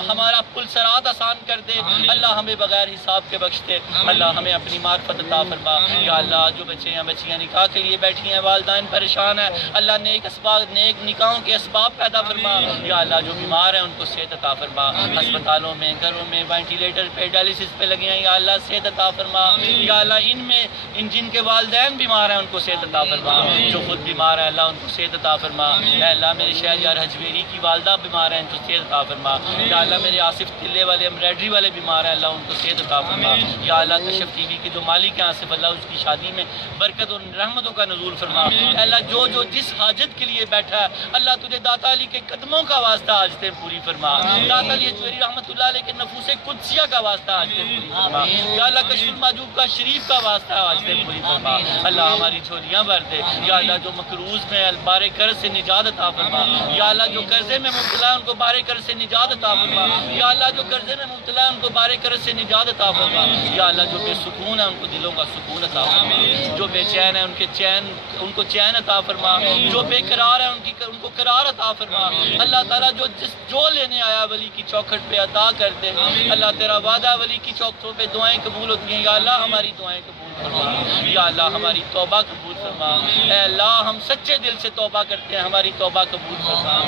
ہمارا پل صراط آسان کر دے اللہ، ہمیں بغیر حساب کے بخش دے اللہ، ہمیں اپنی معرفت عطا فرما یا اللہ، جو بچے ہیں بچیاں نکاح کے لیے بیٹھی ہیں، والدین پریشان ہیں اللہ، نیک نکاحوں کے اسباب پیدا فرما یا اللہ، جو بیمار ہیں ان کو صحت عطا فرما، ہسپتالوں میں گھروں میں وینٹیلیٹر پہ ڈائلسس پہ لگے ہیں یا اللہ، صحت عطا فرما یا اللہ، ان جن کے والدین بیمار ہیں ان کو صحت عطا فرما، جو خود بیمار ہیں اللہ ان کو صحت عطا فرما اے اللہ، میرے شہریار حجویری کی والدہ بیمار ہیں ان کو صحت عطا فرما یا اللہ، میرے آصف تلے والے امبرائڈری والے بیمار ہیں اللہ ان کو صحت عطا فرما یا اللہ، کشف ٹی وی کے جو مالک ہیں آصف اللہ، اس کی شادی میں برکت اور رحمتوں کا نزول فرما اے اللہ، جو جس حاجت کے لیے بیٹھا ہے اللہ، تجھے داتا علی کے قدموں کا واسطہ حاجتیں پوری فرما، داتا علی حجویری رحمۃ اللہ علیہ کے نفوس قدسیہ کا واسطہ حاجتیں پوری فرما یا اللہ، کشف المحجوب کا شریف کا واسطہ حاجتیں پوری فرما اللہ، ہماری جھولیاں بھر دے یا اللہ، جو مقروض میں بار قرض سے نجات عطا فرما یا اللہ، جو قرضے میں مبتلا ہے ان کو بار قرض سے نجات عطا فرما یا اللہ، جو قرضے میں مبتلا ہے ان کو بار قرض سے نجات عطا فرما یا اللہ، جو بے سکون ہے ان کو دلوں کا سکون عطا فرما، جو بے چین ہے ان کو چین عطا فرما، جو بے قرار ہے ان کو قرار عطا فرما اللہ تعالیٰ، جو لینے آیا ولی کی چوکھٹ پہ عطا کر دے اللہ، تیرا وعدہ ولی کی چوکھٹوں پہ دعائیں قبول ہوتی ہیں یا اللہ، ہماری دعائیں قبول فرما یا اللہ، ہماری توبہ قبول فرما اے اللہ، ہم سچے دل سے توبہ کرتے ہیں، ہماری توبہ قبول فرما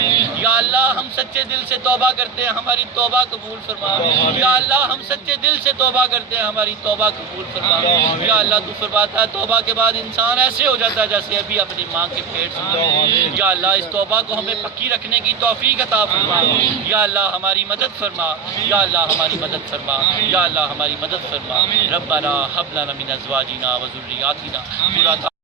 یا اللہ، ہم سچے دل سے توبہ کرتے ہیں، ہماری توبہ قبول فرما یا اللہ، ہم سچے دل سے توبہ کرتے ہیں، ہماری توبہ قبول فرما یا اللہ، تو فرماتا ہے توبہ کے بعد انسان ایسے ہو جاتا ہے جیسے ابھی اپنی ماں کے پیٹ سے یا اللہ، اس توبہ کو ہمیں پکی رکھنے کی توفیق عطا فرما یا اللہ، ہماری مدد فرما یا اللہ، ہماری مدد فرما یا اللہ، ہماری مدد فرما ربنا هب لنا من ازواجنا وذرياتنا قرة